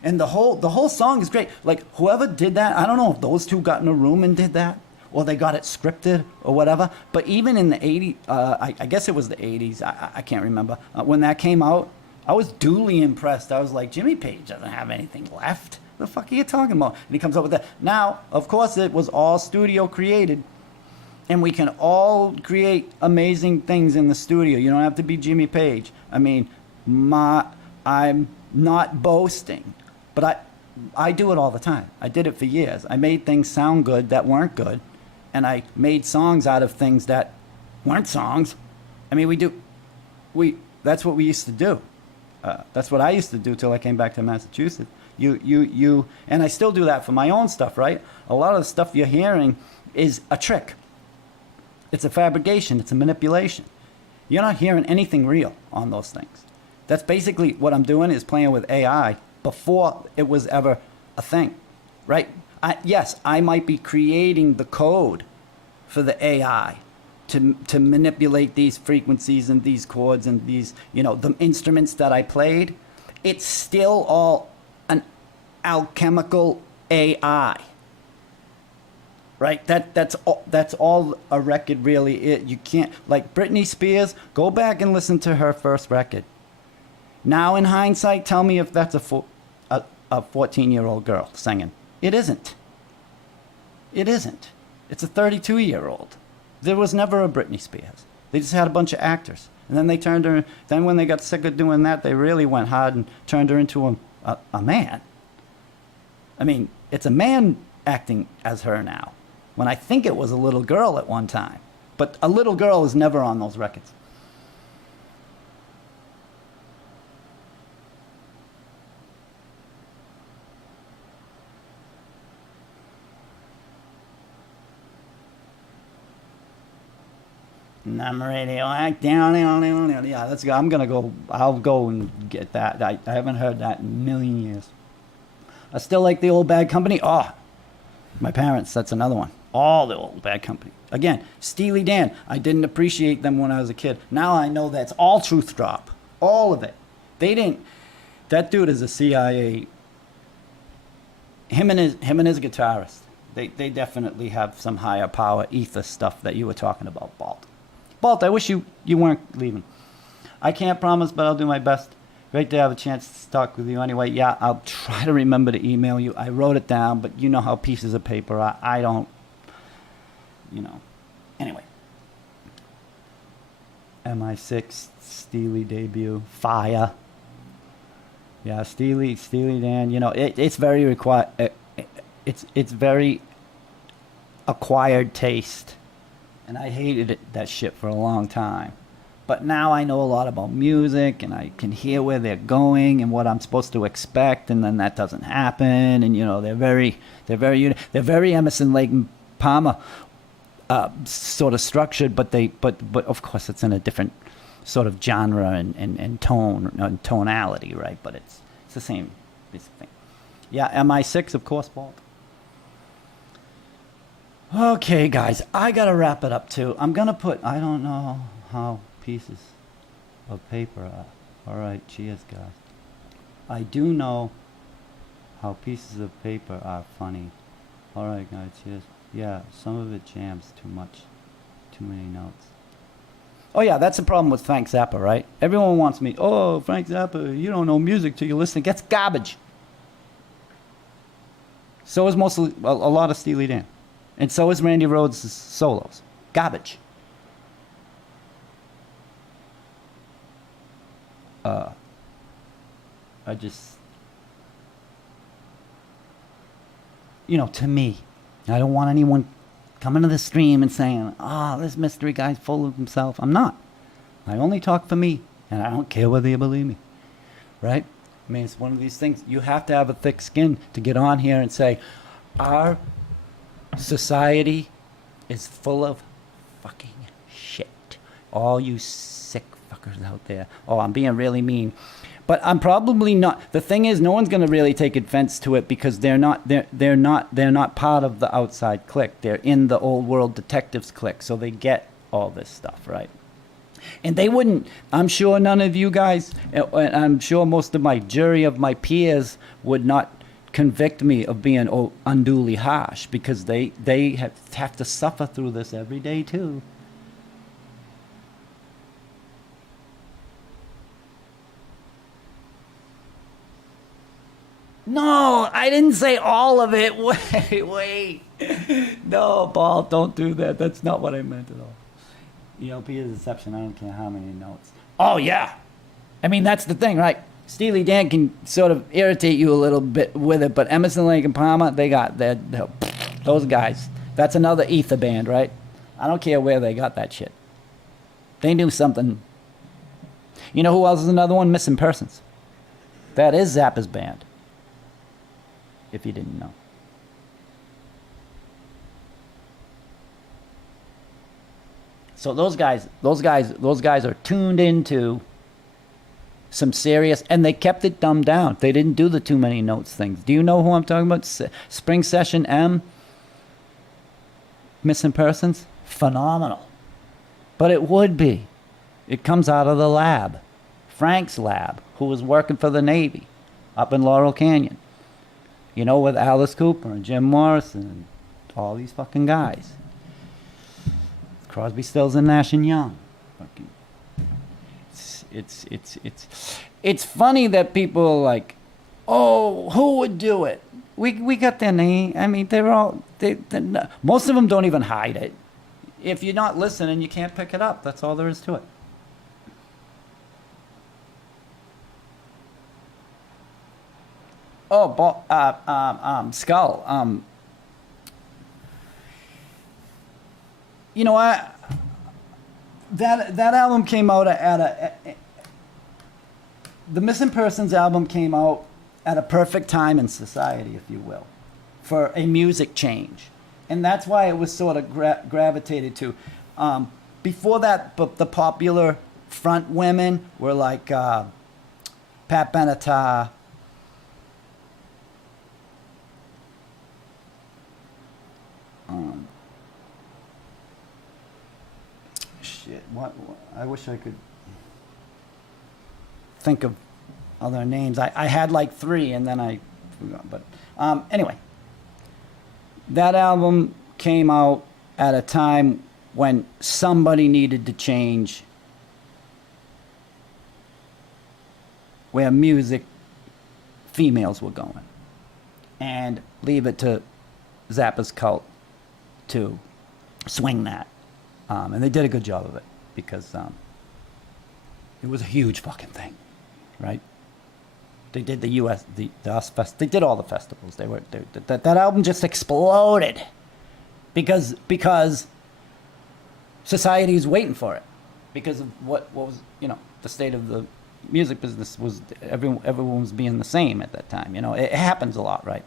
And the whole song is great. Like whoever did that, I don't know if those two got in a room and did that, or they got it scripted or whatever. But even in the '80s, I guess it was the '80s. I can't remember when that came out. I was duly impressed. I was like, Jimmy Page doesn't have anything left. The fuck are you talking about? And he comes up with that. Now, of course, it was all studio created, and we can all create amazing things in the studio. You don't have to be Jimmy Page. I mean, I'm not boasting, but I do it all the time. I did it for years. I made things sound good that weren't good, and I made songs out of things that weren't songs. I mean, that's what we used to do. That's what I used to do till I came back to Massachusetts. And I still do that for my own stuff, right? A lot of the stuff you're hearing is a trick. It's a fabrication. It's a manipulation. You're not hearing anything real on those things. That's basically what I'm doing is playing with AI before it was ever a thing, right? Yes, I might be creating the code for the AI to manipulate these frequencies and these chords and these, the instruments that I played. It's still all an alchemical AI, right? That's all a record really is. You can't, like Britney Spears, go back and listen to her first record. Now in hindsight, tell me if that's a 14-year-old girl singing. It isn't. It isn't. It's a 32-year-old. There was never a Britney Spears. They just had a bunch of actors. And then they turned her, then when they got sick of doing that, they really went hard and turned her into a man. I mean, it's a man acting as her now, when I think it was a little girl at one time. But a little girl is never on those records. I'm radioactive. Yeah, let's go. I'm gonna go. I'll go and get that. I haven't heard that in a million years. I still like the old Bad Company. Oh, my parents. That's another one. All the old Bad Company. Again, Steely Dan. I didn't appreciate them when I was a kid. Now I know that's all truth drop. All of it. They didn't. That dude is a CIA. Him and his guitarist. They definitely have some higher power ether stuff that you were talking about, Balt. Balt, I wish you weren't leaving. I can't promise, but I'll do my best. Great to have a chance to talk with you anyway. Yeah, I'll try to remember to email you. I wrote it down, but you know how pieces of paper, I don't, Anyway. MI6, Steely debut, Fire. Yeah, Steely Dan, it's very it's very acquired taste. And I hated that shit for a long time. But now I know a lot about music, and I can hear where they're going and what I'm supposed to expect, and then that doesn't happen. And they're very Emerson, Lake and Palmer sort of structured, but of course it's in a different sort of genre and tone and tonality, right? But it's the same thing. Yeah, MI6, of course, Walt. Okay, guys, I gotta wrap it up too. I'm gonna put, I don't know how pieces of paper are. All right, cheers, guys. I do know how pieces of paper are funny. All right, guys, cheers. Yeah, some of it jams too much, too many notes. Oh yeah, that's the problem with Frank Zappa, right? Everyone wants me. Oh, Frank Zappa, you don't know music till you listen. It gets garbage. So is mostly a lot of Steely Dan, and so is Randy Rhoads' solos. Garbage. I just, to me, I don't want anyone coming to the stream and saying, "Oh, this mystery guy's full of himself." I'm not. I only talk for me, and I don't care whether you believe me, right? I mean, it's one of these things. You have to have a thick skin to get on here and say, our society is full of fucking shit. All you sick fuckers out there. Oh, I'm being really mean. But I'm probably not. The thing is, no one's going to really take offense to it because they're not part of the outside clique. They're in the old world detectives clique, so they get all this stuff, right? And they wouldn't. I'm sure none of you guys, and I'm sure most of my jury of my peers would not convict me of being unduly harsh because they have to suffer through this every day too. No, I didn't say all of it. Wait. No, Paul, don't do that. That's not what I meant at all. ELP is exception. I don't care how many notes. Oh, yeah. I mean, that's the thing, right? Steely Dan can sort of irritate you a little bit with it, but Emerson, Lake, and Palmer, those guys. That's another ether band, right? I don't care where they got that shit. They knew something. You know who else is another one? Missing Persons. That is Zappa's band. If you didn't know. So those guys are tuned into some serious, and they kept it dumbed down. They didn't do the too many notes things. Do you know who I'm talking about? Spring Session M, Missing Persons, phenomenal. But it would be. It comes out of the lab, Frank's lab, who was working for the Navy up in Laurel Canyon. With Alice Cooper and Jim Morrison and all these fucking guys. Crosby, Stills, and Nash and Young. Fucking, it's funny that people are like, oh, who would do it? We got their name. I mean, most of them don't even hide it. If you're not listening, you can't pick it up. That's all there is to it. Oh, Skull. I that album came out the Missing Persons album came out at a perfect time in society, if you will, for a music change, and that's why it was sort of gravitated to. Before that, but the popular front women were like Pat Benatar. What? I wish I could think of other names. I had like three, and then I forgot. But anyway, that album came out at a time when somebody needed to change where music females were going, and leave it to Zappa's cult to swing that. And they did a good job of it because it was a huge fucking thing, right? They did the U.S. the US Fest. They did all the festivals. That album just exploded because society was waiting for it because of what was the state of the music business was. Everyone was being the same at that time. It happens a lot, right?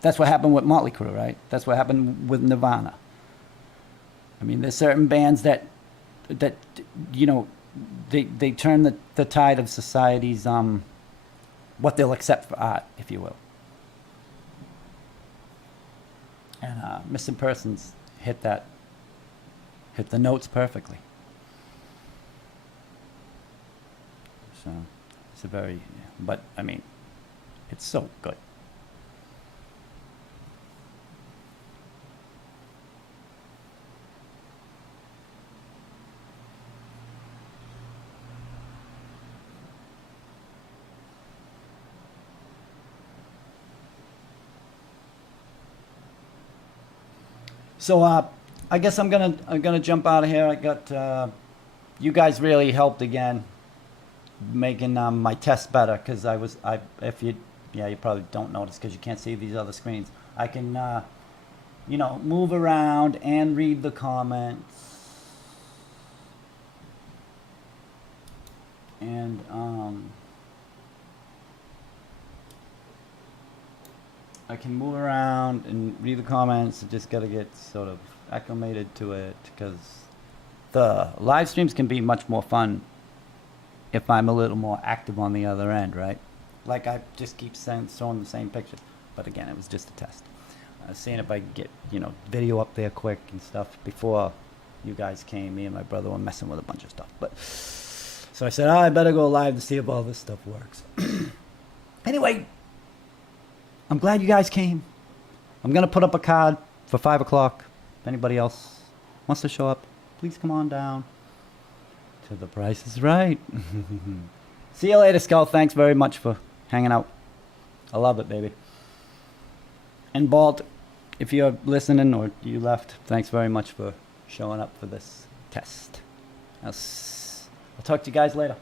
That's what happened with Motley Crue, right? That's what happened with Nirvana. I mean, there's certain bands that they turn the tide of society's what they'll accept for art, if you will. And Missing Persons hit the notes perfectly. So it's but I mean, it's so good. So I guess I'm gonna jump out of here. I got you guys really helped again, making my test better because if you you probably don't notice because you can't see these other screens. I can move around and read the comments and I can move around and read the comments. I just got to get sort of acclimated to it because the live streams can be much more fun if I'm a little more active on the other end, right? Like I just keep showing the same picture. But again, it was just a test. Seeing if I could get, video up there quick and stuff. Before you guys came, me and my brother were messing with a bunch of stuff. But so I said, I better go live to see if all this stuff works. Anyway, I'm glad you guys came. I'm going to put up a card for 5 o'clock. If anybody else wants to show up, please come on down to The Price is Right. See you later, Skull. Thanks very much for hanging out. I love it, baby. And Balt, if you're listening or you left, thanks very much for showing up for this test. I'll talk to you guys later.